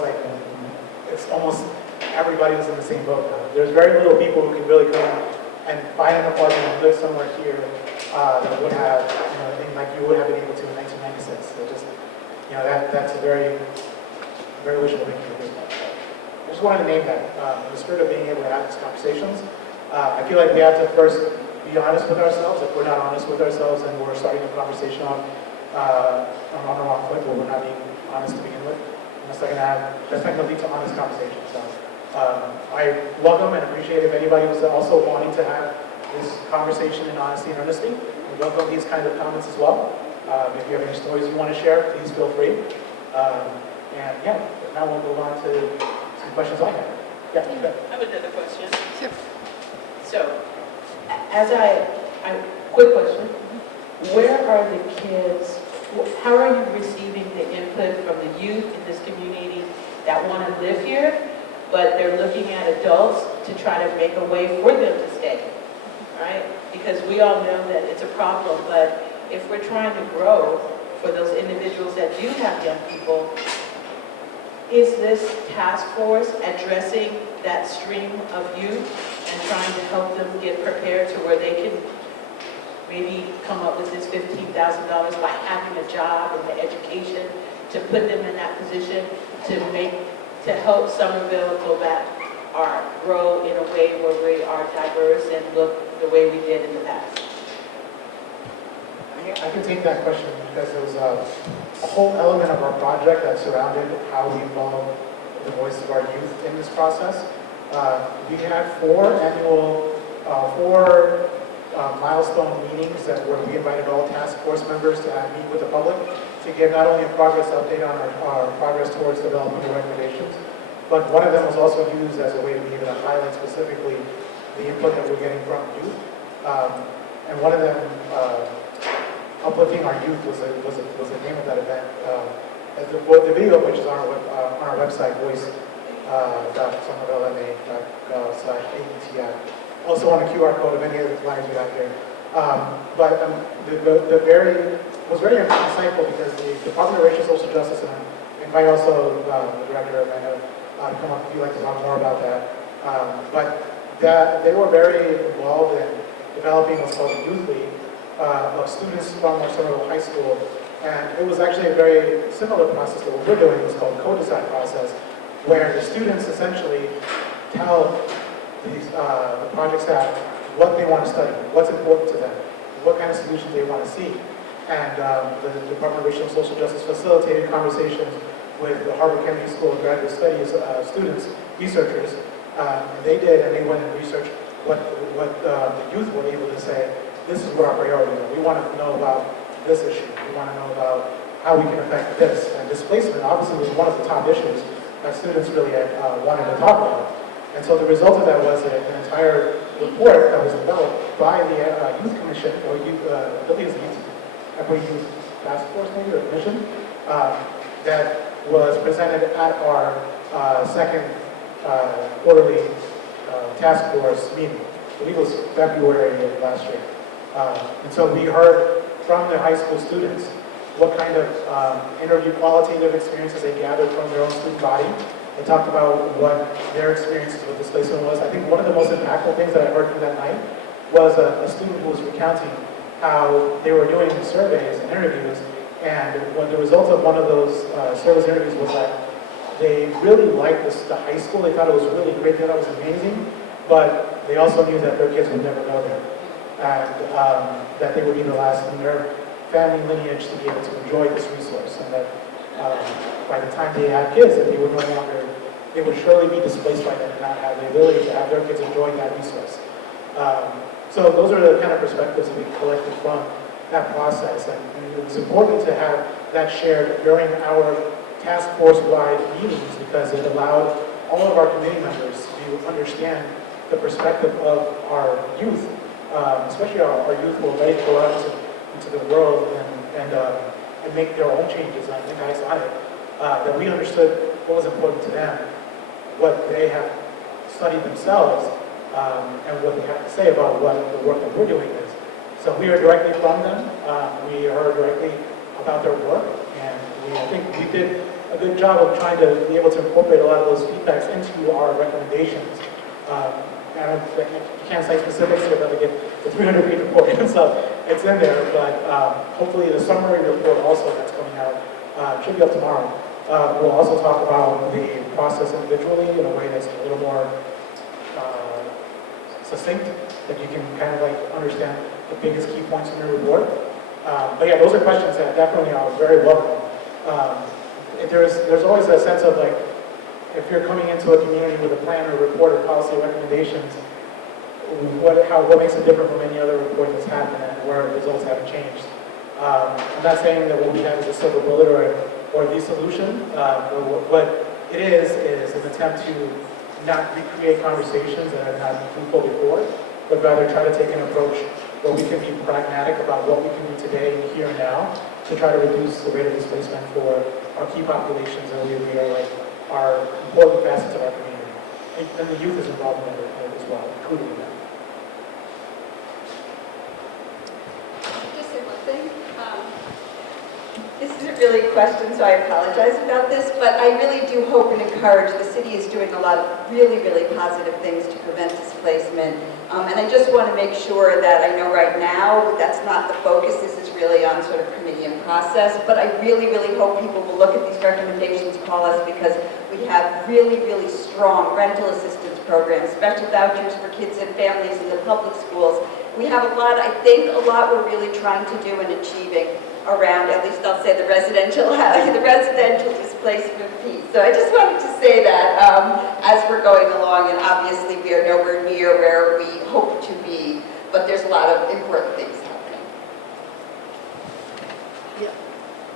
it's almost everybody is in the same boat now. There's very little people who can really come and find an apartment and live somewhere here that would have, like you would have been able to in 1996. So just, that's a very, very wishful thinking at this point. I just wanted to name that. In the spirit of being able to have these conversations, I feel like we have to first be honest with ourselves. If we're not honest with ourselves and we're starting a conversation on the wrong foot, where we're not being honest to begin with, that's not going to lead to honest conversations. So I welcome and appreciate if anybody was also wanting to have this conversation in honesty and earnesty. We welcome these kinds of comments as well. If you have any stories you want to share, please feel free. And yeah, now we'll move on to some questions I have. Yeah. I have another question. Sure. So, quick question. Where are the kids, how are you receiving the input from the youth in this community that want to live here, but they're looking at adults to try to make a way for them to stay, right? Because we all know that it's a problem, but if we're trying to grow for those individuals that do have young people, is this task force addressing that stream of youth and trying to help them get prepared to where they can maybe come up with this $15,000 by having a job and the education to put them in that position to help Somerville go back or grow in a way where we are diverse and look the way we did in the past? I can take that question because there was a whole element of our project that surrounded how we involve the voice of our youth in this process. We had four milestone meetings where we invited all task force members to meet with the public to give not only a progress update on our progress towards developing the recommendations, but one of them was also used as a way to be able to highlight specifically the input that we're getting from youth. And one of them, Uplifting Our Youth, was the name of that event. The video of which is on our website, voice.somerville.ma.gov/ADTF. Also on the QR code of any of the flyers we have here. But it was very insightful because the Department of Racial and Social Justice, and I invite also the director of Amanda to come up if you'd like to talk more about that. But they were very involved in developing what's called a youth league of students from our Somerville High School. And it was actually a very similar process to what we're doing. It's called co-design process, where the students essentially tell the project staff what they want to study, what's important to them, what kind of solutions they want to see. And the Department of Racial and Social Justice facilitated conversations with the Harvard Kennedy School of Graduate Studies students, researchers. They went and researched what the youth were able to say. This is what our priorities are. We want to know about this issue. We want to know about how we can affect this. And displacement obviously was one of the top issues that students really wanted to talk about. And so the result of that was an entire report that was developed by the Youth Commission, or I believe it's Youth Equity Youth Task Force, maybe, or Commission, that was presented at our second quarterly task force meeting. I believe it was February of last year. And so we heard from the high school students what kind of qualitative experiences they gathered from their own student body. They talked about what their experiences with displacement was. I think one of the most impactful things that I heard from that night was a student who was recounting how they were doing surveys and interviews, and what the result of one of those surveys and interviews was that they really liked the high school. They thought it was really great, they thought it was amazing, but they also knew that their kids would never go there, and that they would be the last in their family lineage to be able to enjoy this resource, and that by the time they had kids, that they would no longer they would surely be displaced by then and not have the ability to have their kids enjoying that resource. So those are the kind of perspectives that we collected from that process, and it was important to have that shared during our task force-wide meetings because it allowed all of our committee members to understand the perspective of our youth, especially our youth who are ready to go out into the world and make their own changes. I think I saw it, that we understood what was important to them, what they have studied themselves, and what they have to say about what the work that we're doing is. So we heard directly from them. We heard directly about their work, and I think we did a good job of trying to be able to incorporate a lot of those feedbacks into our recommendations. I can't say specifics here, but again, the 300-page report, so it's in there, but hopefully the summary report also that's coming out should be up tomorrow. We'll also talk about the process individually in a way that's a little more succinct, that you can kind of like understand the biggest key points in your report. But yeah, those are questions that definitely are very welcome. There's always a sense of like, if you're coming into a community with a plan or report or policy recommendations, what makes it different from any other report that's happened and where results haven't changed. I'm not saying that what we have is a silver bullet or the solution. What it is an attempt to not recreate conversations that have not been fruitful before, but rather try to take an approach where we can be pragmatic about what we can do today, here and now, to try to reduce the rate of displacement for our key populations that we are like are important facets of our community. And the youth is involved in it as well, including them. Just say one thing. This isn't really a question, so I apologize about this, but I really do hope and encourage. The city is doing a lot of really, really positive things to prevent displacement. And I just want to make sure that I know right now that's not the focus. This is really on sort of committee and process. But I really, really hope people will look at these recommendations, call us, because we have really, really strong rental assistance programs, special vouchers for kids and families in the public schools. We have a lot, I think a lot we're really trying to do and achieving around, at least I'll say the residential displacement piece. So I just wanted to say that as we're going along, and obviously we are nowhere near where we hope to be, but there's a lot of important things happening. Yeah.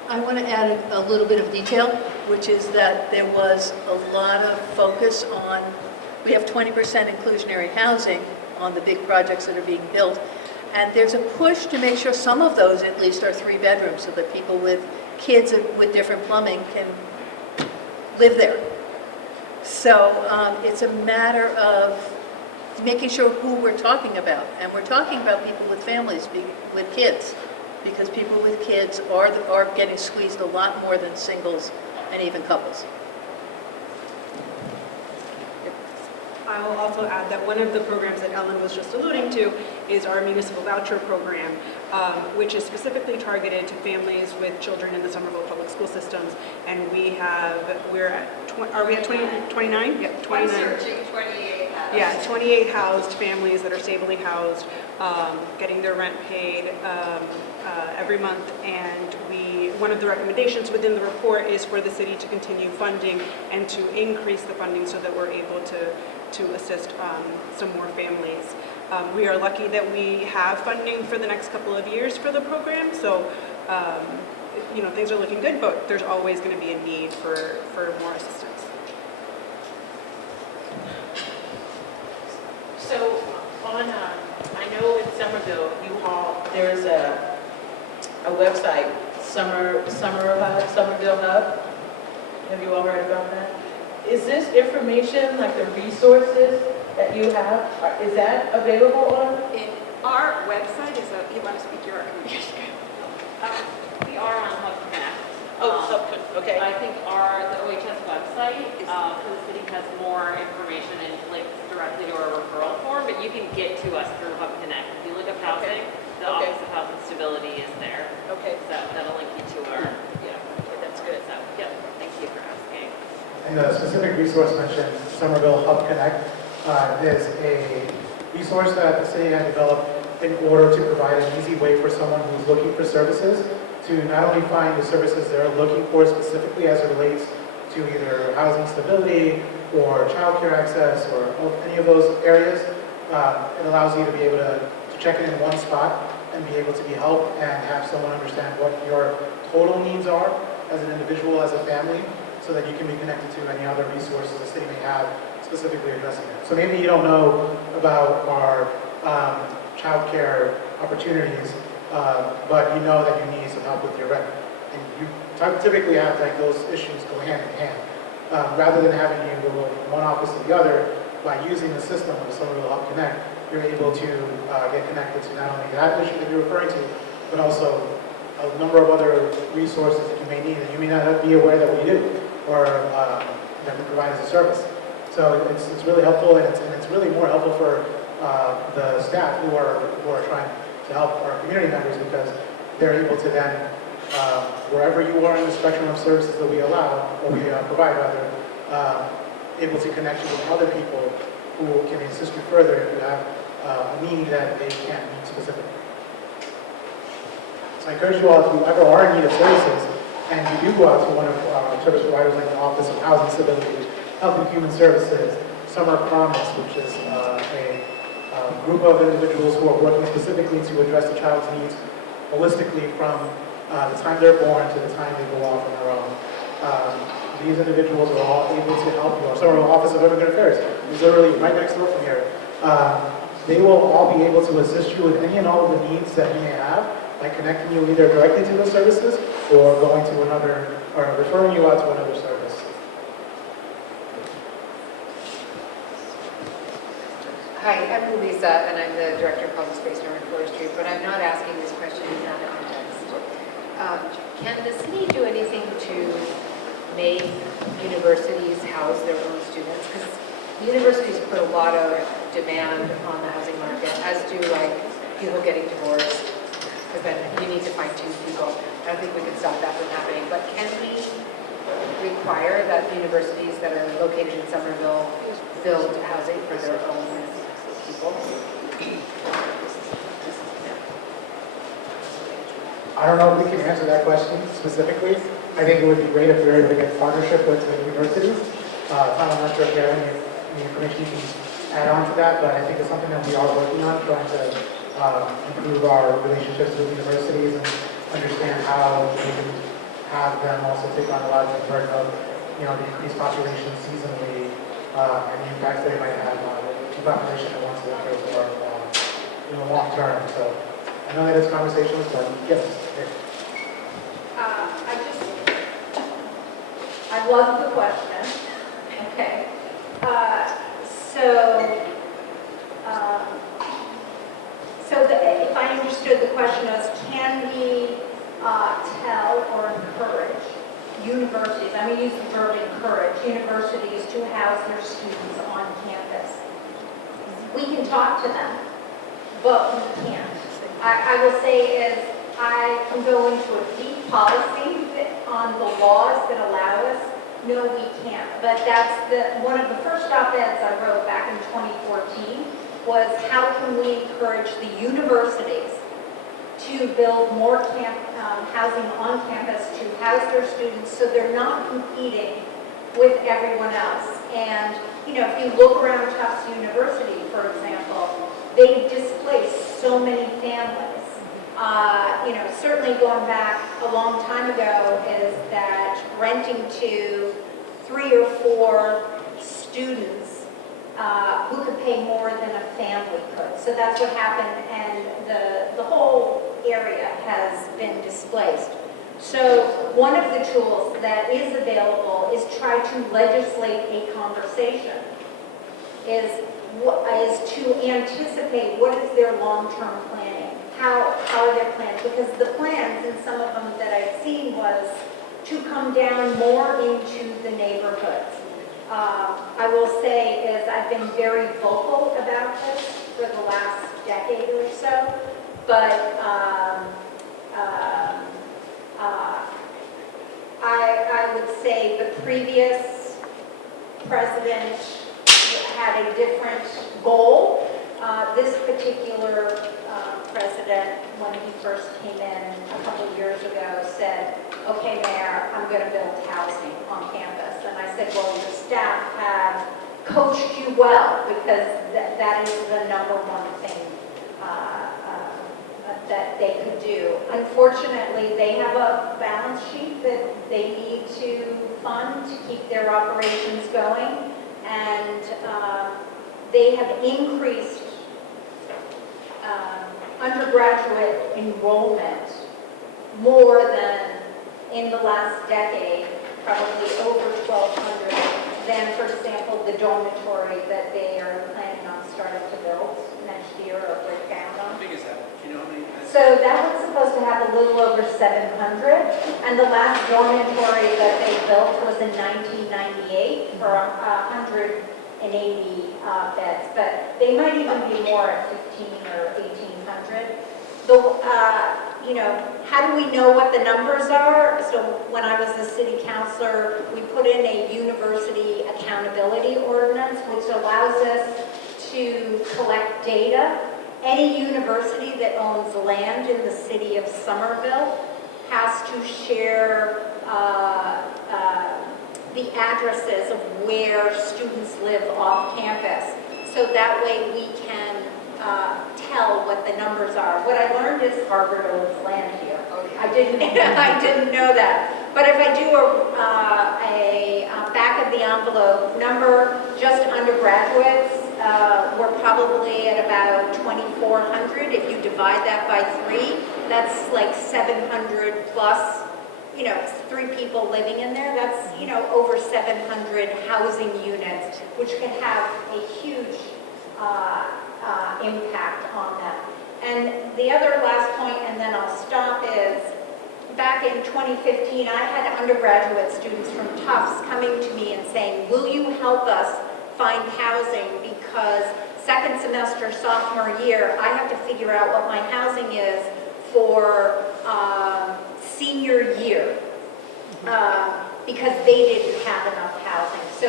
I want to add a little bit of detail, which is that there was a lot of focus on, we have 20% inclusionary housing on the big projects that are being built. And there's a push to make sure some of those at least are 3 bedrooms so that people with kids with different plumbing can live there. So it's a matter of making sure who we're talking about. And we're talking about people with families, with kids, because people with kids are getting squeezed a lot more than singles and even couples. I will also add that one of the programs that Ellen was just alluding to is our municipal voucher program, which is specifically targeted to families with children in the Somerville public school systems. And we're at 29? Yeah, 29. Searching 28 housed. Yeah, 28 housed families that are stably housed, getting their rent paid every month. And one of the recommendations within the report is for the city to continue funding and to increase the funding so that we're able to assist some more families. We are lucky that we have funding for the next couple of years for the program, so things are looking good, but there's always going to be a need for more assistance. So I know in Somerville, there's a website, Somerville Hub. Have you all heard about that? Is this information, like the resources that you have, is that available on? Our website is you want to speak your recommendation? We are on Hub Connect. Okay. I think the OHS website for the city has more information and links directly to our referral form, but you can get to us through Hub Connect. If you look up housing, the Office of Housing Stability is there. Okay. So that'll link you to our, that's good. So, thank you for asking. And the specific resource mentioned, Somerville Hub Connect, is a resource that the city had developed in order to provide an easy way for someone who's looking for services to not only find the services they're looking for specifically as it relates to either housing stability, or childcare access, or any of those areas, it allows you to be able to check it in one spot and be able to be helped and have someone understand what your total needs are as an individual, as a family, so that you can be connected to any other resources the city may have specifically addressing it. So maybe you don't know about our childcare opportunities, but you know that you need some help with your rent. And you typically have like those issues go hand in hand. Rather than having you go from one office to the other, by using the system of Somerville Help Connect, you're able to get connected to not only that issue that you're referring to, but also a number of other resources that you may need that you may not be aware that we do, or that we provide as a service. So it's really helpful, and it's really more helpful for the staff who are trying to help our community members, because they're able to then, wherever you are in the spectrum of services that we allow, or we provide rather, able to connect you with other people who can assist you further if you have a need that they can't meet specifically. So I encourage you all, if you ever are in need of services, and you do go out to one of our service providers like the Office of Housing Stability, Health and Human Services, Summer Promise, which is a group of individuals who are working specifically to address the child's needs holistically from the time they're born to the time they go off on their own. These individuals are all able to help you. Our Somerville Office of Immigrant Affairs is literally right next door from here. They will all be able to assist you with any and all of the needs that you may have by connecting you either directly to those services or going to another, or referring you out to another service. Hi, I'm Louisa, and I'm the Director of Public Space and Forestry, but I'm not asking this question in that context. Can the city do anything to make universities house their own students? Because the universities put a lot of demand on the housing market, as do like people getting divorced, because then you need to find two people. I don't think we can stop that from happening, but can we require that the universities that are located in Somerville build housing for their own people? I don't know if we can answer that question specifically. I think it would be great if we were able to get partnership with the universities. Tom, I'm not sure if you have any information you can add on to that, but I think it's something that we are working on, trying to improve our relationships with universities and understand how we can have them also take on a lot of the burden of, the increased population seasonally and the impacts they might have on the population that wants to live here for long term. So I know that it's conversations, but yes. I love the question. Okay. If I understood the question as, can we tell or encourage universities, I'm going to use the verb encourage, universities to house their students on campus? We can talk to them, but we can't. I will say is, I can go into a deep policy on the laws that allow us. No, we can't. But that's one of the first op-eds I wrote back in 2014 was, how can we encourage the universities to build more housing on campus to house their students so they're not competing with everyone else. And if you look around Tufts University, for example, they've displaced so many families. Certainly going back a long time ago, is that renting to 3 or 4 students who could pay more than a family could. So that's what happened, and the whole area has been displaced. So one of the tools that is available is try to legislate a conversation, is to anticipate what is their long-term planning. How are their plans? Because the plans, and some of them that I've seen, was to come down more into the neighborhoods. I will say is, I've been very vocal about this for the last decade or so, but I would say the previous president had a different goal. This particular president, when he first came in a couple of years ago, said, okay, Mayor, I'm going to build housing on campus. And I said, well, your staff have coached you well, because that is the number one thing that they could do. Unfortunately, they have a balance sheet that they need to fund to keep their operations going, and they have increased undergraduate enrollment more than in the last decade, probably over 1,200, than, for example, the dormitory that they are planning on starting to build next year or break ground on. How big is that? Do you know how many? So that was supposed to have a little over 700, and the last dormitory that they built was in 1998 for 180 beds, but they might even be more at 15 or 1,800. You know, how do we know what the numbers are? So when I was a city councilor, we put in a university accountability ordinance, which allows us to collect data. Any university that owns land in the city of Somerville has to share the addresses of where students live off campus. So that way we can tell what the numbers are. What I learned is Harvard owns land here. I didn't know that. But if I do a back of the envelope number, just undergraduates, we're probably at about 2,400. If you divide that by 3, that's like 700 plus, you know, 3 people living in there. That's, you know, over 700 housing units, which could have a huge impact on them. And the other last point, and then I'll stop, is back in 2015, I had undergraduate students from Tufts coming to me and saying, will you help us find housing, because second semester sophomore year, I have to figure out what my housing is for senior year, because they didn't have enough housing. So,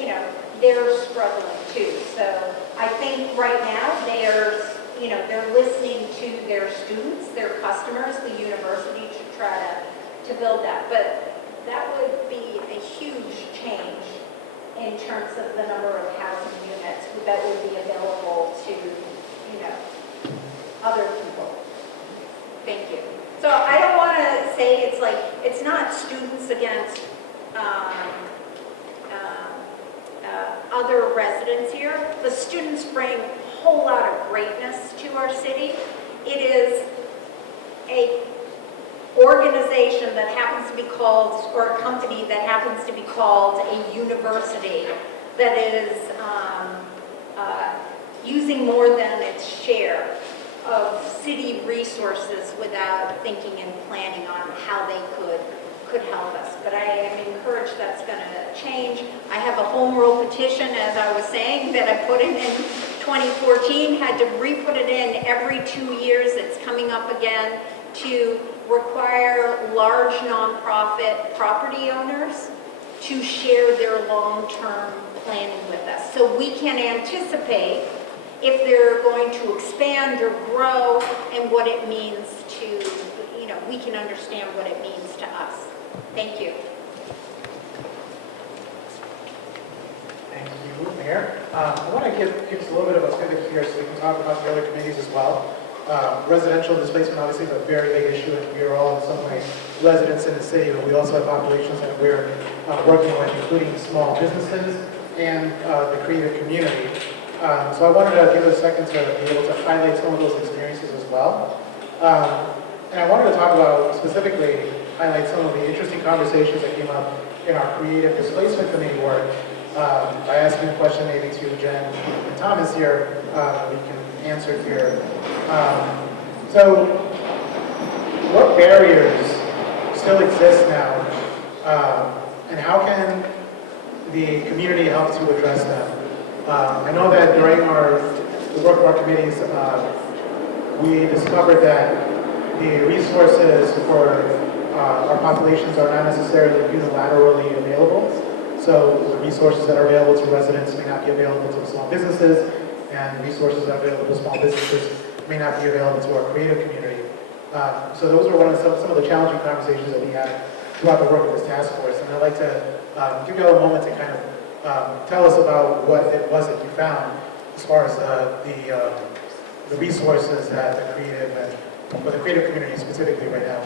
you know, they're struggling too. So I think right now they're listening to their students, their customers, the university, to try to build that. But that would be a huge change in terms of the number of housing units that would be available to, you know, other people. Thank you. So I don't want to say it's like, it's not students against other residents here. The students bring a whole lot of greatness to our city. It is a organization that happens to be called, or a company that happens to be called a university, that is using more than its share of city resources without thinking and planning on how they could help us. But I am encouraged that's going to change. I have a home rule petition, as I was saying, that I put in 2014, had to re-put it in every 2 years. It's coming up again, to require large nonprofit property owners to share their long-term planning with us, so we can anticipate if they're going to expand or grow, and what it means to, you know, we can understand what it means to us. Thank you. Thank you, Mayor. I want to give us a little bit of a pivot here so we can talk about the other committees as well. Residential displacement obviously is a very big issue, and we are all in some way residents in the city, but we also have populations that we're working with, including small businesses and the creative community. So I wanted to give a second to be able to highlight some of those experiences as well. And I wanted to talk about, specifically, highlight some of the interesting conversations that came up in our creative displacement committee work. By asking a question maybe to Jen and Thomas here, we can answer here. So what barriers still exist now, and how can the community help to address them? I know that during the work of our committees, we discovered that the resources for our populations are not necessarily unilaterally available. So the resources that are available to residents may not be available to small businesses, and resources that are available to small businesses may not be available to our creative community. So those were some of the challenging conversations that we had throughout the work of this task force. And I'd like to give you all a moment to kind of tell us about what it was that you found as far as the resources that the creative community specifically right now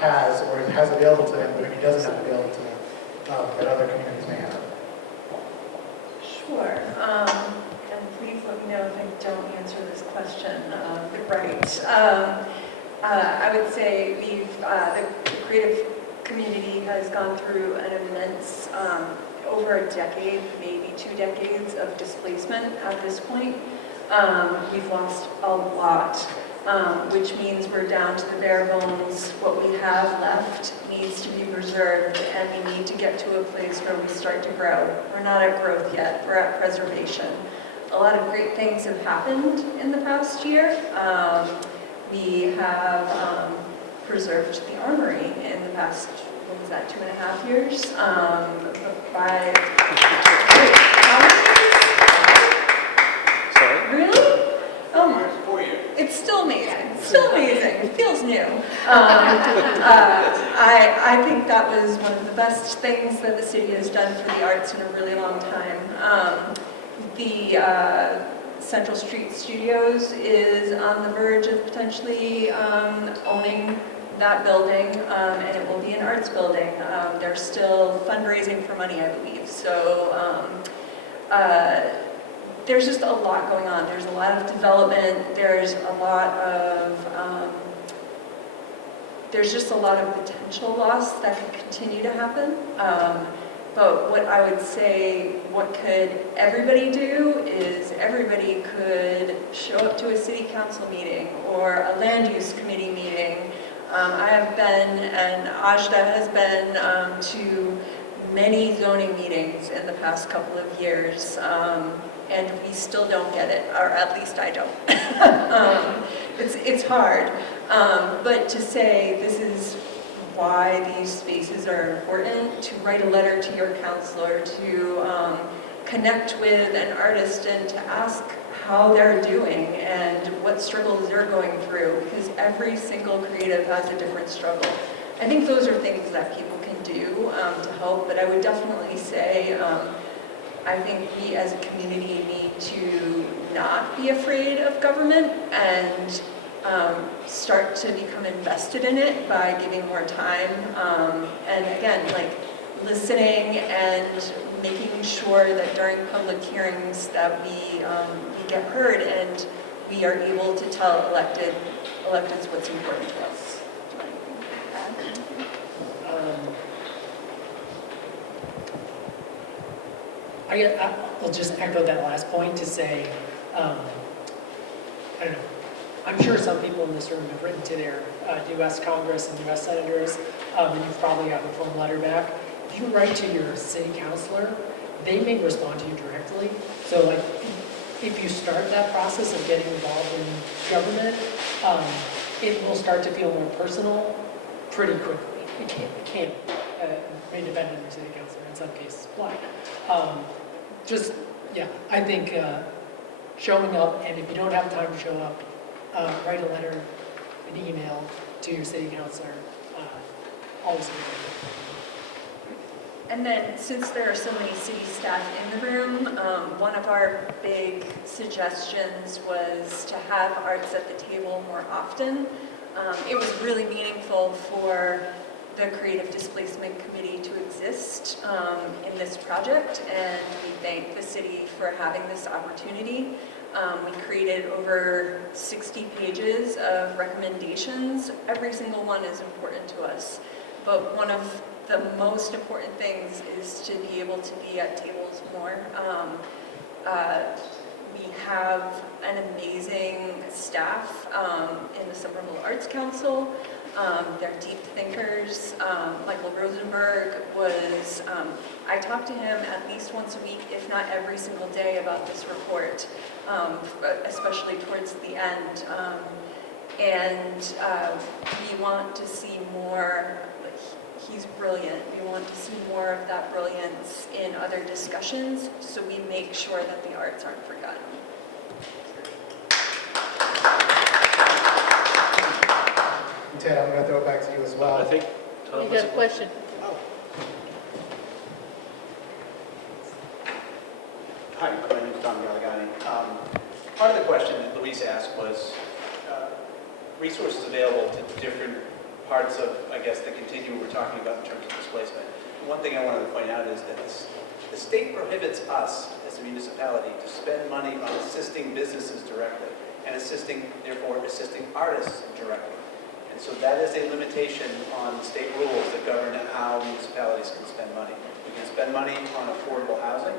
has available to them, but maybe doesn't have available to them that other communities may have. Sure. And please let me know if I don't answer this question right. I would say the creative community has gone through an immense, over a decade, maybe 2 decades of displacement at this point. We've lost a lot, which means we're down to the bare bones. What we have left needs to be preserved, and we need to get to a place where we start to grow. We're not at growth yet, we're at preservation. A lot of great things have happened in the past year. We have preserved the Armory in the past, what was that, 2.5 years? Sorry? Really? Oh my. 4 years. It's still amazing. It's still amazing. It feels new. I think that was one of the best things that the city has done for the arts in a really long time. The Central Street Studios is on the verge of potentially owning that building, and it will be an arts building. They're still fundraising for money, I believe. So there's just a lot going on. There's a lot of development. There's just a lot of potential loss that could continue to happen. But what I would say, what could everybody do is everybody could show up to a city council meeting or a land use committee meeting. I have been, and Ajda has been, to many zoning meetings in the past couple of years, and we still don't get it, or at least I don't. It's hard, but to say this is why these spaces are important, to write a letter to your counselor, to connect with an artist and to ask how they're doing and what struggles they're going through, because every single creative has a different struggle. I think those are things that people can do to help, but I would definitely say I think we as a community need to not be afraid of government and start to become invested in it by giving more time. And again, like listening and making sure that during public hearings that we get heard and we are able to tell electeds what's important to us. I'll just echo that last point to say, I don't know, I'm sure some people in this room have written to their U.S. Congress and U.S. Senators, and you've probably gotten a formal letter back. If you write to your city councilor, they may respond to you directly. So like, if you start that process of getting involved in government, it will start to feel more personal pretty quickly. It can may depend on your city councilor in some cases, but I think showing up, and if you don't have time to show up, write a letter, an email to your city councilor, always important. And then, since there are so many city staff in the room, one of our big suggestions was to have arts at the table more often. It was really meaningful for the Creative Displacement Committee to exist in this project, and we thank the city for having this opportunity. We created over 60 pages of recommendations. Every single one is important to us, but one of the most important things is to be able to be at tables more. We have an amazing staff in the Somerville Arts Council. They're deep thinkers. Michael Rosenberg was, I talked to him at least once a week, if not every single day, about this report, especially towards the end. And we want to see more. He's brilliant. We want to see more of that brilliance in other discussions, so we make sure that the arts aren't forgotten. Ted, I'm going to throw it back to you as well. I think Tom You has got a question? Hi, my name is Tom Galligani. Part of the question that Louise asked was resources available to different parts of, I guess, the continuum we're talking about in terms of displacement. One thing I wanted to point out is that the state prohibits us as a municipality to spend money on assisting businesses directly and therefore assisting artists directly. And so that is a limitation on state rules that govern how municipalities can spend money. We can spend money on affordable housing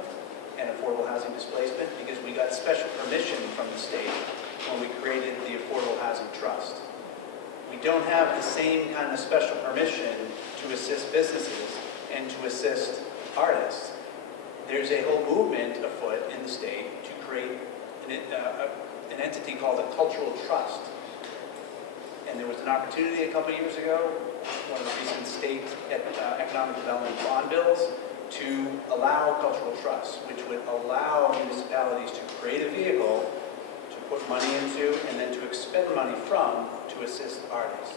and affordable housing displacement because we got special permission from the state when we created the Affordable Housing Trust. We don't have the same kind of special permission to assist businesses and to assist artists. There's a whole movement afoot in the state to create an entity called a cultural trust. And there was an opportunity a couple of years ago, one of the recent state economic development bond bills, to allow cultural trusts, which would allow municipalities to create a vehicle to put money into and then to expend money from to assist artists.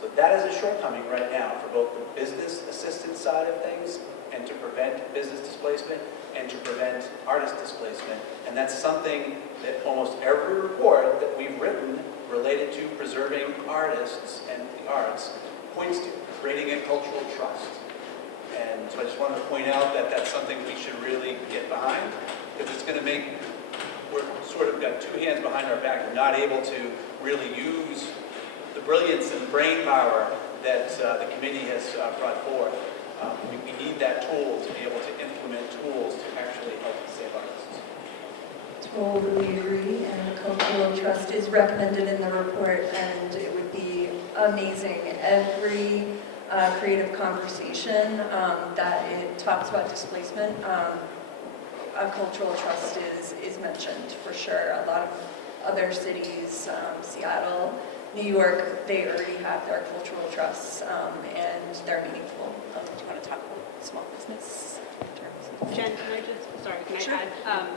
So that is a shortcoming right now for both the business assistance side of things and to prevent business displacement and to prevent artist displacement. And that's something that almost every report that we've written related to preserving artists and the arts points to, creating a cultural trust. And so I just wanted to point out that that's something we should really get behind, because it's going to make, we're sort of got two hands behind our back. We're not able to really use the brilliance and brain power that the committee has brought forth. We need that tool to be able to implement tools to actually help save artists. Totally agree, and the cultural trust is recommended in the report, and it would be amazing. Every creative conversation that it talks about displacement, a cultural trust is mentioned for sure. A lot of other cities, Seattle, New York, they already have their cultural trusts and they're meaningful. Do you want to talk about small business terms? Jen, can I add?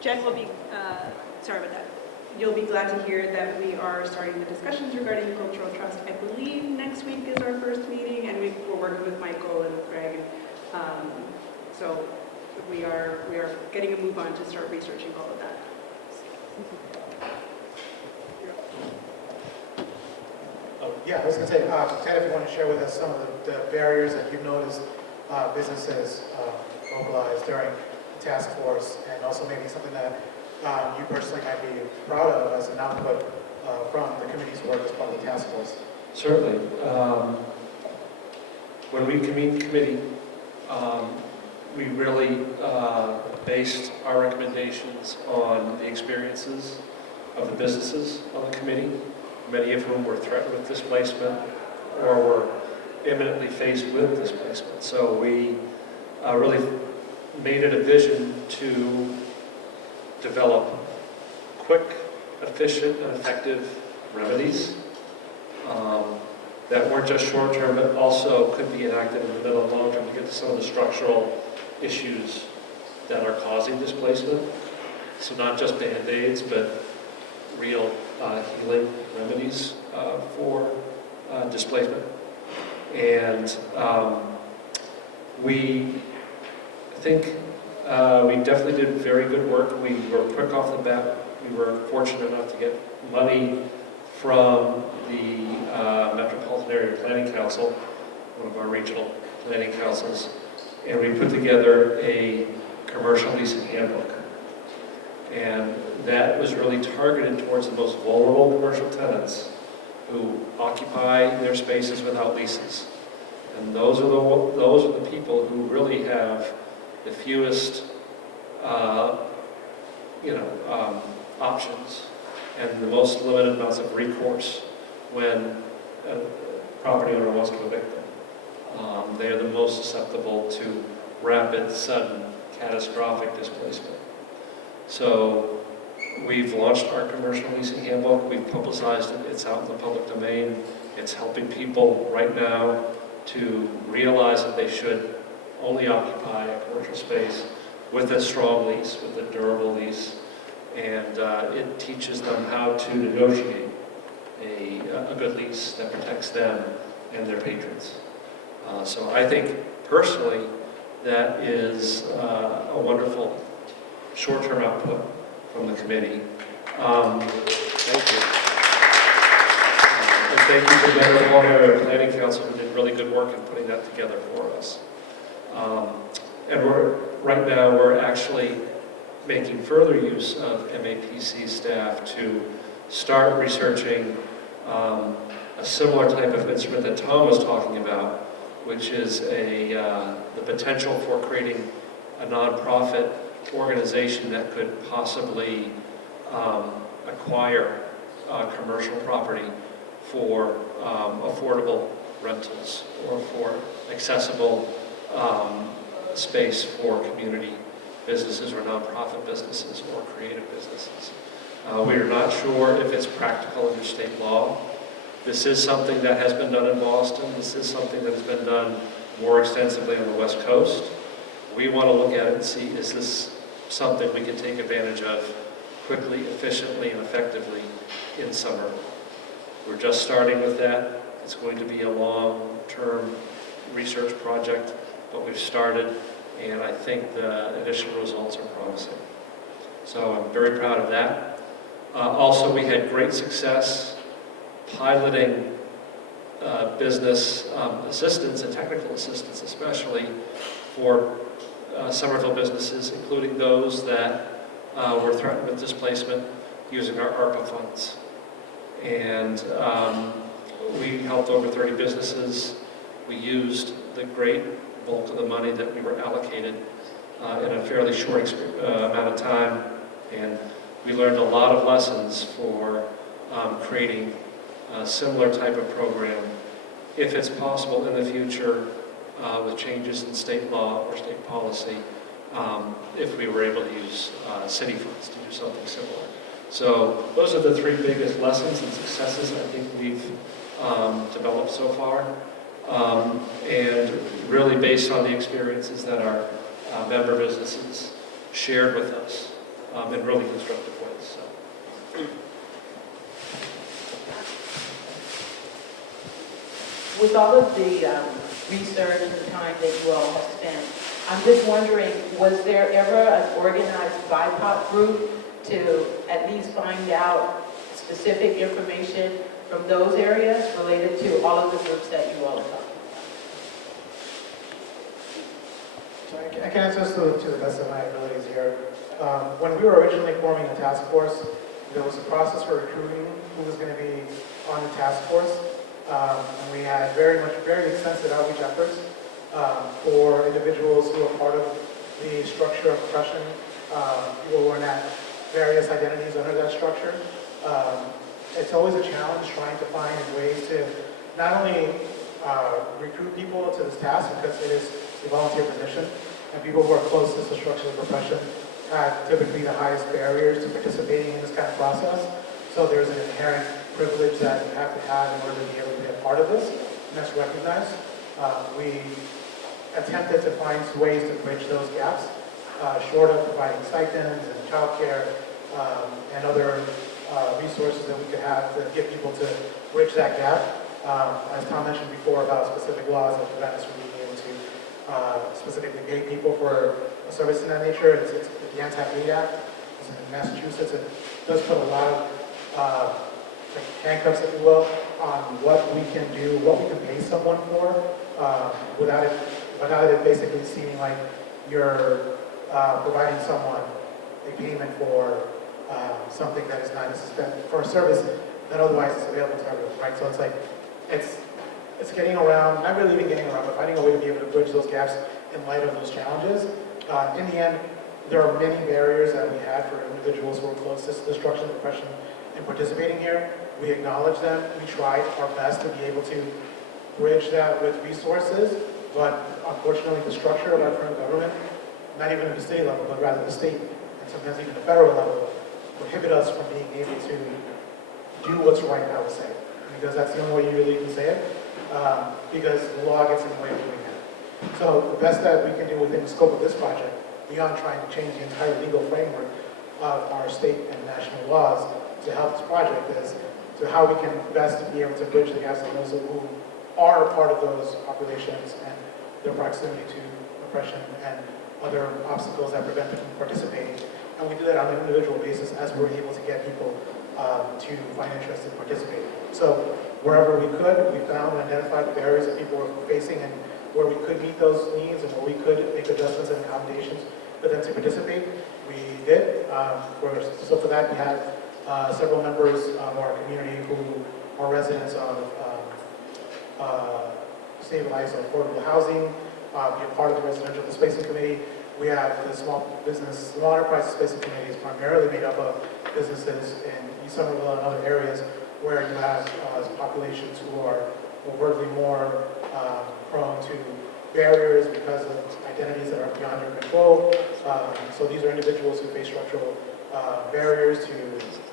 Jen will be, sorry about that. You'll be glad to hear that we are starting the discussions regarding the cultural trust. I believe next week is our first meeting, and we're working with Michael and Greg. So we are getting a move on to start researching all of that. Yeah, I was going to say, Ted, if you want to share with us some of the barriers that you've noticed businesses vocalized during the task force, and also maybe something that you personally might be proud of as an output from the committee's work as part of the task force. Certainly. When we convened the committee, we really based our recommendations on the experiences of the businesses on the committee, many of whom were threatened with displacement or were imminently faced with displacement. So we really made it a vision to develop quick, efficient, and effective remedies that weren't just short-term, but also could be enacted in the middle and long term to get to some of the structural issues that are causing displacement. So not just Band-Aids, but real healing remedies for displacement. And we think we definitely did very good work. We were quick off the bat. We were fortunate enough to get money from the Metropolitan Area Planning Council, one of our regional planning councils, and we put together a commercial leasing handbook. And that was really targeted towards the most vulnerable commercial tenants who occupy their spaces without leases. And those are the people who really have the fewest, options and the most limited amounts of recourse when a property owner wants to evict them. They are the most susceptible to rapid, sudden, catastrophic displacement. So we've launched our commercial leasing handbook. We've publicized it. It's out in the public domain. It's helping people right now to realize that they should only occupy a commercial space with a strong lease, with a durable lease. And it teaches them how to negotiate a good lease that protects them and their patrons. So I think personally that is a wonderful short-term output from the committee. Thank you. And thank you to the Baltimore Area Planning Council who did really good work in putting that together for us. And right now we're actually making further use of MAPC staff to start researching a similar type of instrument that Tom was talking about, which is the potential for creating a nonprofit organization that could possibly acquire commercial property for affordable rentals or for accessible space for community businesses or nonprofit businesses or creative businesses. We are not sure if it's practical under state law. This is something that has been done in Boston. This is something that has been done more extensively on the West Coast. We want to look at it and see, is this something we can take advantage of quickly, efficiently, and effectively in Somerville? We're just starting with that. It's going to be a long-term research project, but we've started, and I think the initial results are promising. So I'm very proud of that. Also, we had great success piloting business assistance and technical assistance, especially for Somerville businesses, including those that were threatened with displacement using our ARPA funds. And we helped over 30 businesses. We used the great bulk of the money that we were allocated in a fairly short amount of time. And we learned a lot of lessons for creating a similar type of program, if it's possible in the future, with changes in state law or state policy, if we were able to use city funds to do something similar. So those are the three biggest lessons and successes I think we've developed so far, and really based on the experiences that our member businesses shared with us in really constructive ways. So. With all of the research and the time that you all have spent, I'm just wondering, was there ever an organized BIPOC group to at least find out specific information from those areas related to all of the groups that you all are talking about? So I can answer this to the best of my abilities here. When we were originally forming the task force, there was a process for recruiting who was going to be on the task force. And we had very extensive outreach efforts for individuals who are part of the structure of oppression, people who are not various identities under that structure. It's always a challenge trying to find ways to not only recruit people to this task, because it is a volunteer position, and people who are closest to structures of oppression have typically the highest barriers to participating in this kind of process. So there's an inherent privilege that you have to have in order to be able to be a part of this, and that's recognized. We attempted to find ways to bridge those gaps, short of providing stipends and childcare and other resources that we could have to get people to bridge that gap. As Tom mentioned before about specific laws that prevent us from being able to specifically pay people for a service in that nature, it's the Anti-Displacement Act. It's in Massachusetts. It does put a lot of handcuffs, if you will, on what we can do, what we can pay someone for, without it basically seeming like you're providing someone a payment for something that is not necessary, for a service that otherwise is available to everyone, right? So it's like, it's getting around, not really even getting around, but finding a way to be able to bridge those gaps in light of those challenges. In the end, there are many barriers that we had for individuals who are closest to destruction, oppression, and participating here. We acknowledge them. We tried our best to be able to bridge that with resources, but unfortunately the structure of our current government, not even at the state level, but rather the state, and sometimes even the federal level, prohibit us from being able to do what's right, I would say. Because that's the only way you really can say it, because the law gets in the way of doing that. So the best that we can do within the scope of this project, beyond trying to change the entire legal framework of our state and national laws to help this project, is to how we can best be able to bridge the gaps on those who are part of those populations and their proximity to oppression and other obstacles that prevent them from participating. And we do that on an individual basis as we're able to get people to find interest in participating. So wherever we could, we found and identified the barriers that people were facing and where we could meet those needs and where we could make adjustments and accommodations for them to participate, we did. So for that, we have several members of our community who are residents of stabilized and affordable housing, be a part of the Residential Displacement Committee. We have the Small Enterprise Displacement Committee is primarily made up of businesses in East Somerville and other areas where you have populations who are overtly more prone to barriers because of identities that are beyond your control. So these are individuals who face structural barriers to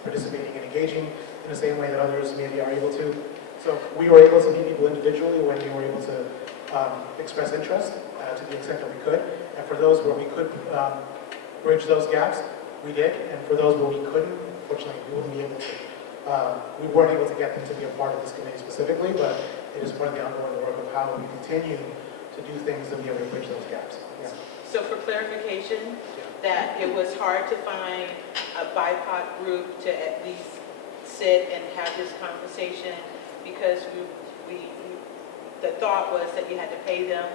participating and engaging in the same way that others maybe are able to. So we were able to meet people individually when we were able to express interest to the extent that we could. And for those where we could bridge those gaps, we did. And for those where we couldn't, unfortunately, we wouldn't be able to. We weren't able to get them to be a part of this committee specifically, but it is part of the ongoing work of how we continue to do things to be able to bridge those gaps. Yeah. So for clarification, that it was hard to find a BIPOC group to at least sit and have this conversation because the thought was that you had to pay them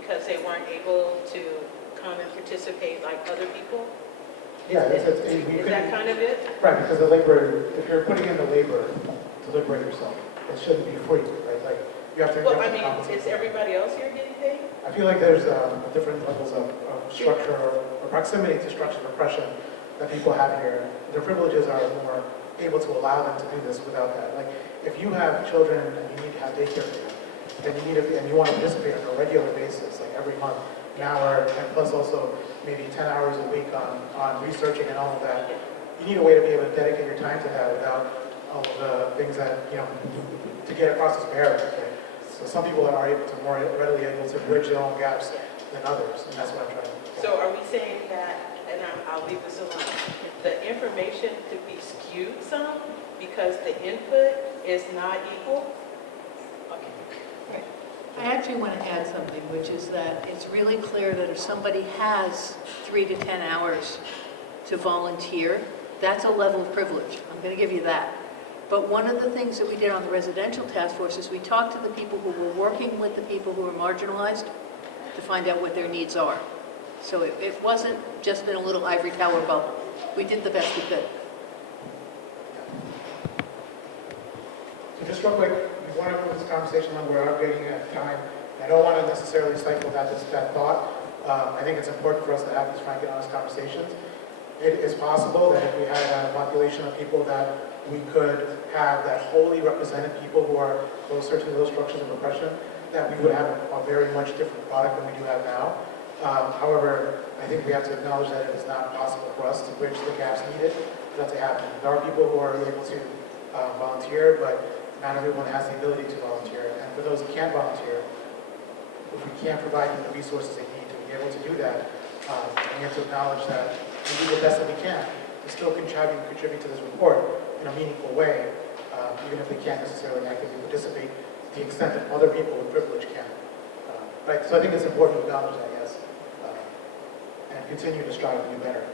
because they weren't able to come and participate like other people? Yeah, is that kind of it? Right, because the labor, if you're putting in the labor to liberate yourself, it shouldn't be free, right? Like, you have to. Well, I mean, is everybody else here getting paid? I feel like there's different levels of structure or proximity to structured oppression that people have here. Their privileges are more able to allow them to do this without that. Like, if you have children and you need to have daycare for them, and you want to participate on a regular basis, like every month, an hour, and plus also maybe 10 hours a week on researching and all of that, you need a way to be able to dedicate your time to that without all of the things that, to get across this barrier. Okay? So some people are able to more readily able to bridge their own gaps than others, and that's what I'm trying to. So are we saying that, and I'll leave this alone, the information could be skewed some because the input is not equal? I actually want to add something, which is that it's really clear that if somebody has 3 to 10 hours to volunteer, that's a level of privilege. I'm going to give you that. But one of the things that we did on the residential task force is we talked to the people who were working with the people who were marginalized to find out what their needs are. So it wasn't just in a little ivory tower bubble. We did the best we could. So just real quick, we want to move this conversation on. We're getting at time. I don't want to necessarily stifle that thought. I think it's important for us to have these frank and honest conversations. It is possible that if we had a population of people that we could have that wholly represented people who are closer to those structures of oppression, that we would have a very much different product than we do have now. However, I think we have to acknowledge that it is not possible for us to bridge the gaps needed for that to happen. There are people who are able to volunteer, but not everyone has the ability to volunteer. And for those who can't volunteer, if we can't provide them the resources they need to be able to do that, we have to acknowledge that we do the best that we can to still contribute to this report in a meaningful way, even if they can't necessarily actively participate to the extent that other people with privilege can. Right? So I think it's important to acknowledge that, yes, and continue to strive to do better.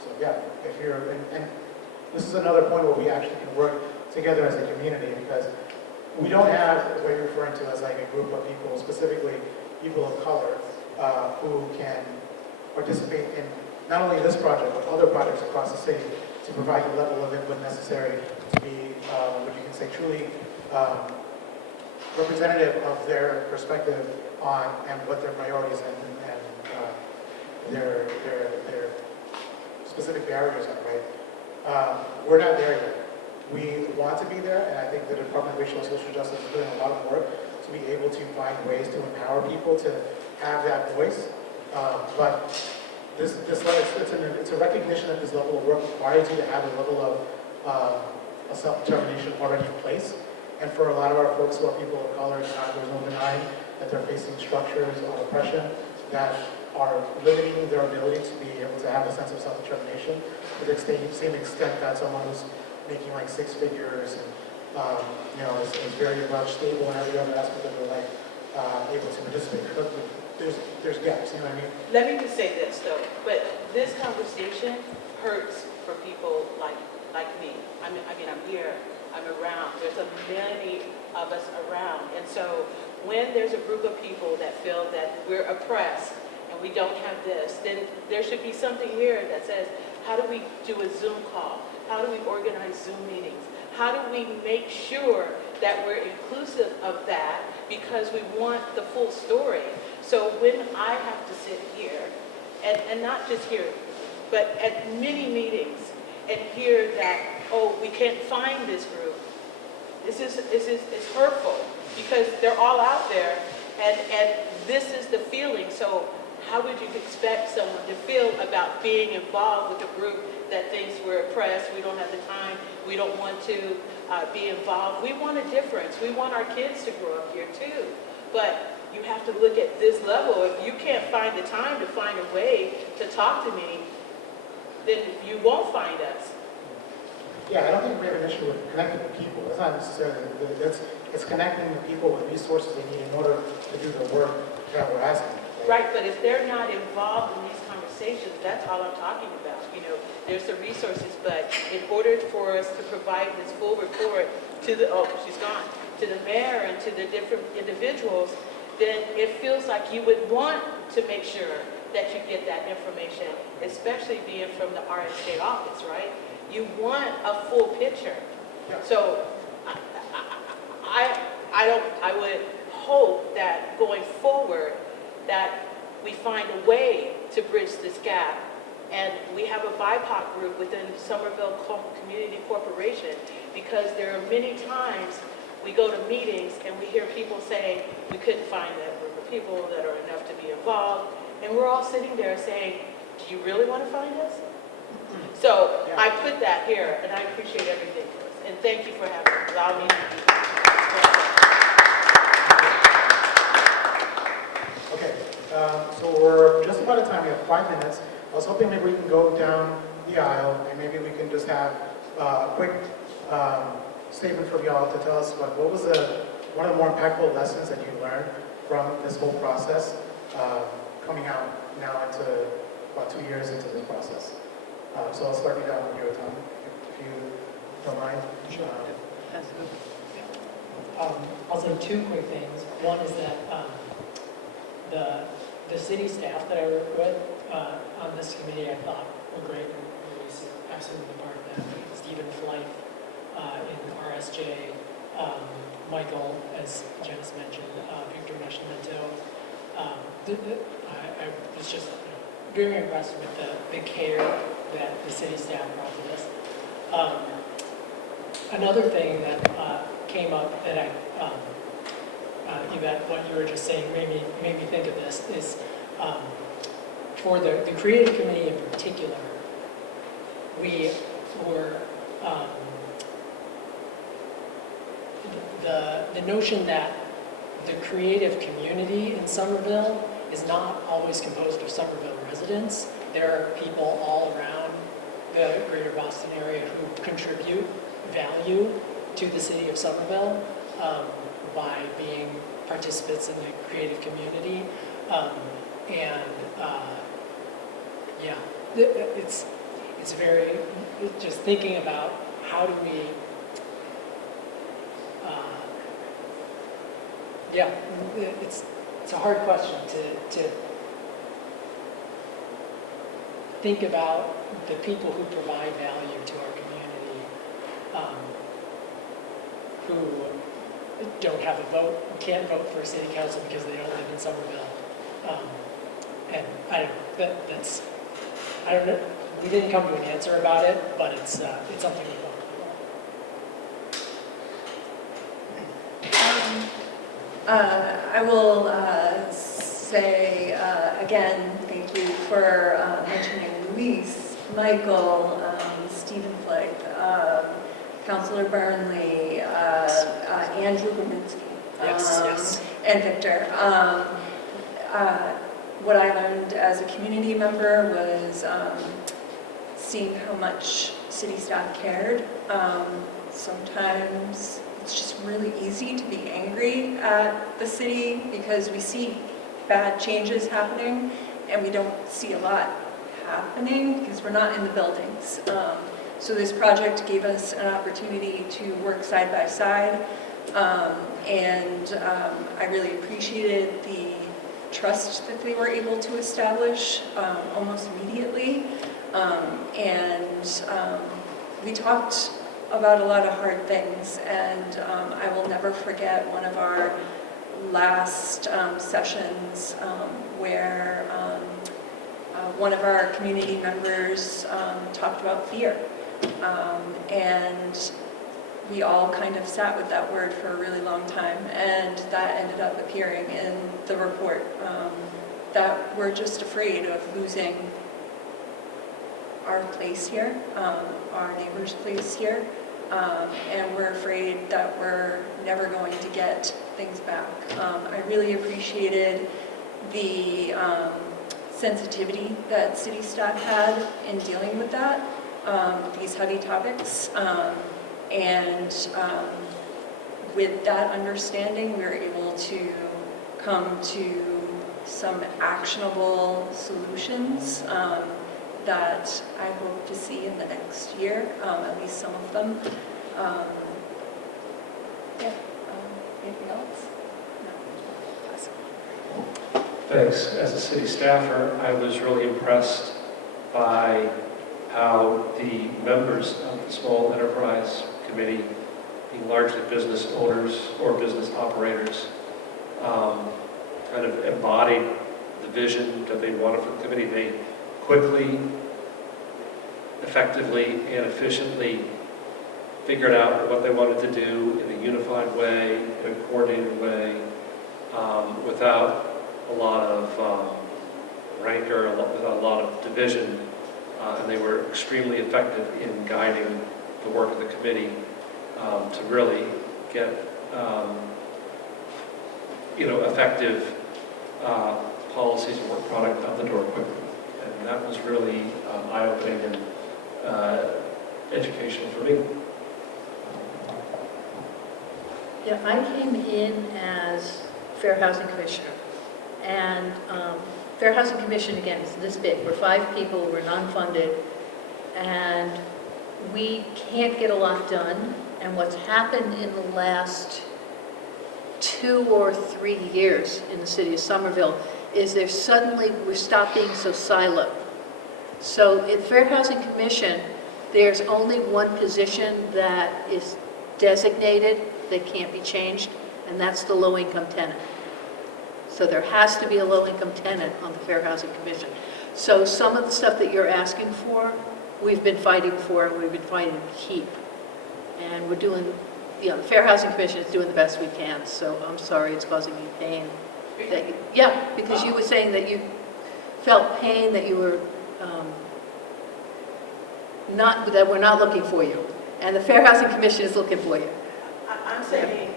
So yeah, if you're, and this is another point where we actually can work together as a community, because we don't have what you're referring to as like a group of people, specifically people of color, who can participate in not only this project, but other projects across the city to provide the level of input necessary to be, what you can say, truly representative of their perspective on and what their priorities and their specific barriers are, right? We're not there yet. We want to be there, and I think the Department of Racial and Social Justice is doing a lot of work to be able to find ways to empower people to have that voice. But it's a recognition that this level of work requires you to have a level of a self-determination already in place. And for a lot of our folks who are people of color, there's no denying that they're facing structures of oppression that are limiting their ability to be able to have a sense of self-determination to the same extent that someone who's making like six figures, and you know, is very much stable in every other aspect of their life, able to participate. But there's gaps, you know what I mean? Let me just say this though, but this conversation hurts for people like me. I mean, I'm here, I'm around. There's a many of us around, and so when there's a group of people that feel that we're oppressed and we don't have this, then there should be something here that says, how do we do a Zoom call? How do we organize Zoom meetings? How do we make sure that we're inclusive of that, because we want the full story? So when I have to sit here, and not just here, but at many meetings, and hear that, oh, we can't find this group, it's hurtful, because they're all out there, and this is the feeling. So how would you expect someone to feel about being involved with a group that thinks we're oppressed, we don't have the time, we don't want to be involved? We want a difference. We want our kids to grow up here too. But you have to look at this level. If you can't find the time to find a way to talk to me, then you won't find us. Yeah, I don't think we have an issue with connecting with people. That's not necessarily, it's connecting the people with resources they need in order to do the work that we're asking. Right, but if they're not involved in these conversations, that's all I'm talking about. You know, there's the resources, but in order for us to provide this full report to the, oh, she's gone, to the mayor and to the different individuals, then it feels like you would want to make sure that you get that information, especially being from the RSJ office, right? You want a full picture. Yeah. So I would hope that going forward that we find a way to bridge this gap. And we have a BIPOC group within Somerville Community Corporation, because there are many times we go to meetings and we hear people saying we couldn't find that group of people that are enough to be involved. And we're all sitting there saying, do you really want to find us? So yeah. I put that here, and I appreciate everything. And thank you for allowing me to do that. Okay, so we're just about at time. We have 5 minutes. I was hoping maybe we can go down the aisle and maybe we can just have a quick statement from y'all to tell us what was one of the more impactful lessons that you learned from this whole process, coming out now into about 2 years into this process. So I'll start you down here, Tom, if you don't mind. I'll say 2 quick things. One is that the city staff that I work with on this committee, I thought were great. It was absolutely part of that. Stephen Flight in RSJ, Michael, as Janice mentioned, Victor Meschamento. I was just very impressed with the care that the city staff brought to this. Another thing that came up that Yvette, what you were just saying made me think of this is for the creative committee in particular, we were the notion that the creative community in Somerville is not always composed of Somerville residents. There are people all around the greater Boston area who contribute value to the city of Somerville by being participants in the creative community. Yeah, it's very, just thinking about how do we, yeah, it's a hard question to think about the people who provide value to our community, who don't have a vote, can't vote for a city council because they don't live in Somerville. And I don't know, that's, I don't know, we didn't come to an answer about it, but it's something we want. I will say again, thank you for mentioning Luis, Michael, Stephen Flake, Councilor Burnley, Andrew Gominski, yes. and Victor. What I learned as a community member was seeing how much city staff cared. Sometimes it's just really easy to be angry at the city because we see bad changes happening and we don't see a lot happening because we're not in the buildings. So this project gave us an opportunity to work side by side, and I really appreciated the trust that they were able to establish almost immediately. We talked about a lot of hard things, and I will never forget one of our last sessions where one of our community members talked about fear. And we all kind of sat with that word for a really long time, and that ended up appearing in the report, that we're just afraid of losing our place here, our neighbor's place here, and we're afraid that we're never going to get things back. I really appreciated the sensitivity that city staff had in dealing with that, these heavy topics, and with that understanding, we were able to come to some actionable solutions that I hope to see in the next year, at least some of them. Anything else? No. Thanks. As a city staffer, I was really impressed by how the members of the Small Enterprise Committee, being largely business owners or business operators, kind of embodied the vision that they wanted for the committee. They quickly, effectively, and efficiently figured out what they wanted to do in a unified way, in a coordinated way, without a lot of rancor, without a lot of division, and they were extremely effective in guiding the work of the committee to really get effective policies and work product out the door quickly. And that was really eye-opening and educational for me. Yeah, I came in as Fair Housing Commissioner, and Fair Housing Commission, again, is this big. We're 5 people, we're non-funded, and we can't get a lot done. And what's happened in the last 2 or 3 years in the city of Somerville is we're stopped being so siloed. So at Fair Housing Commission, there's only one position that is designated that can't be changed, and that's the low-income tenant. So there has to be a low-income tenant on the Fair Housing Commission. So some of the stuff that you're asking for, we've been fighting for, and we've been fighting to keep. And we're doing, the Fair Housing Commission is doing the best we can, so I'm sorry it's causing you pain. Yeah, because you were saying that you felt pain, that you were that we're not looking for you. And the Fair Housing Commission is looking for you. I'm saying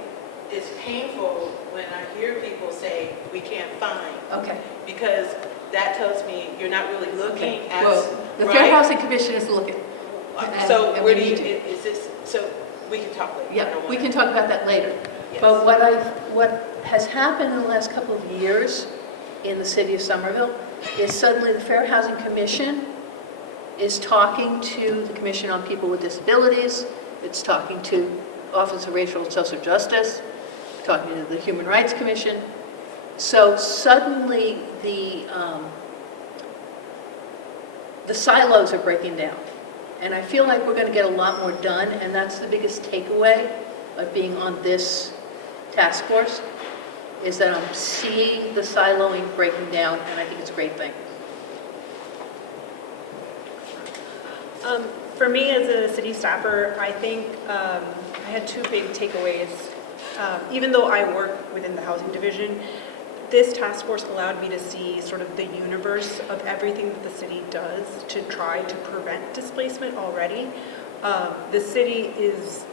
it's painful when I hear people say we can't find. Okay. Because that tells me you're not really looking at. Well, the Fair Housing Commission is looking. So and where we do you, need to. is this, so we can talk later. Yeah, we can talk about that later. Yes. But what has happened in the last couple of years in the city of Somerville is suddenly the Fair Housing Commission is talking to the Commission on People with Disabilities, it's talking to Office of Racial and Social Justice, talking to the Human Rights Commission. So suddenly the silos are breaking down. And I feel like we're going to get a lot more done, and that's the biggest takeaway of being on this task force, is that I'm seeing the siloing breaking down, and I think it's a great thing. For me as a city staffer, I think I had 2 big takeaways. Even though I work within the housing division, this task force allowed me to see sort of the universe of everything that the city does to try to prevent displacement already. The city is,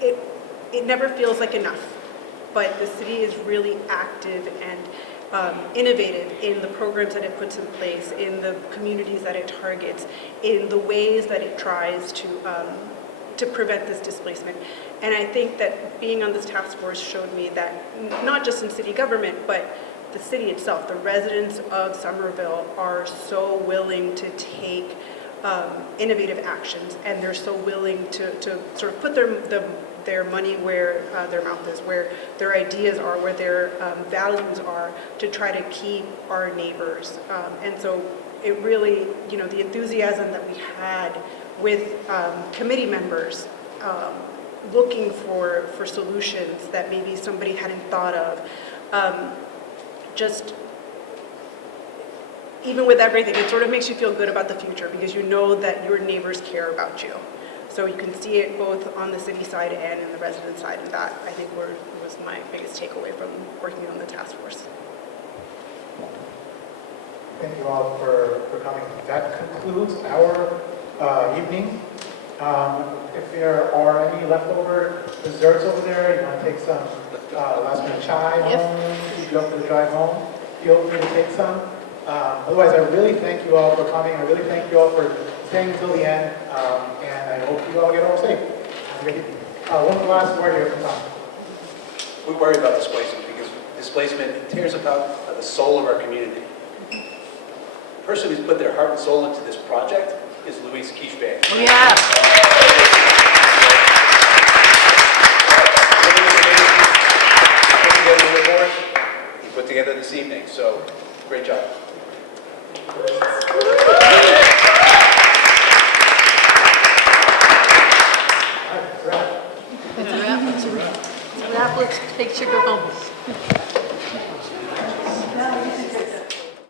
it never feels like enough, but the city is really active and innovative in the programs that it puts in place, in the communities that it targets, in the ways that it tries to prevent this displacement. And I think that being on this task force showed me that not just in city government, but the city itself, the residents of Somerville are so willing to take innovative actions, and they're so willing to sort of put their money where their mouth is, where their ideas are, where their values are, to try to keep our neighbors. And so it really, you know, the enthusiasm that we had with committee members looking for solutions that maybe somebody hadn't thought of, just even with everything, it sort of makes you feel good about the future because you know that your neighbors care about you. So you can see it both on the city side and in the resident side, and that, I think, was my biggest takeaway from working on the task force. Thank you all for coming. That concludes our evening. If there are any leftover desserts over there, you want to take some last minute chai home, keep you up for the drive home, feel free to take some. Otherwise, I really thank you all for coming. I really thank you all for staying until the end, and I hope you all get home safe. Have a good evening. One last word here from Tom. We worry about displacement because displacement tears apart the soul of our community. The person who's put their heart and soul into this project is Louise Quiche. Yeah.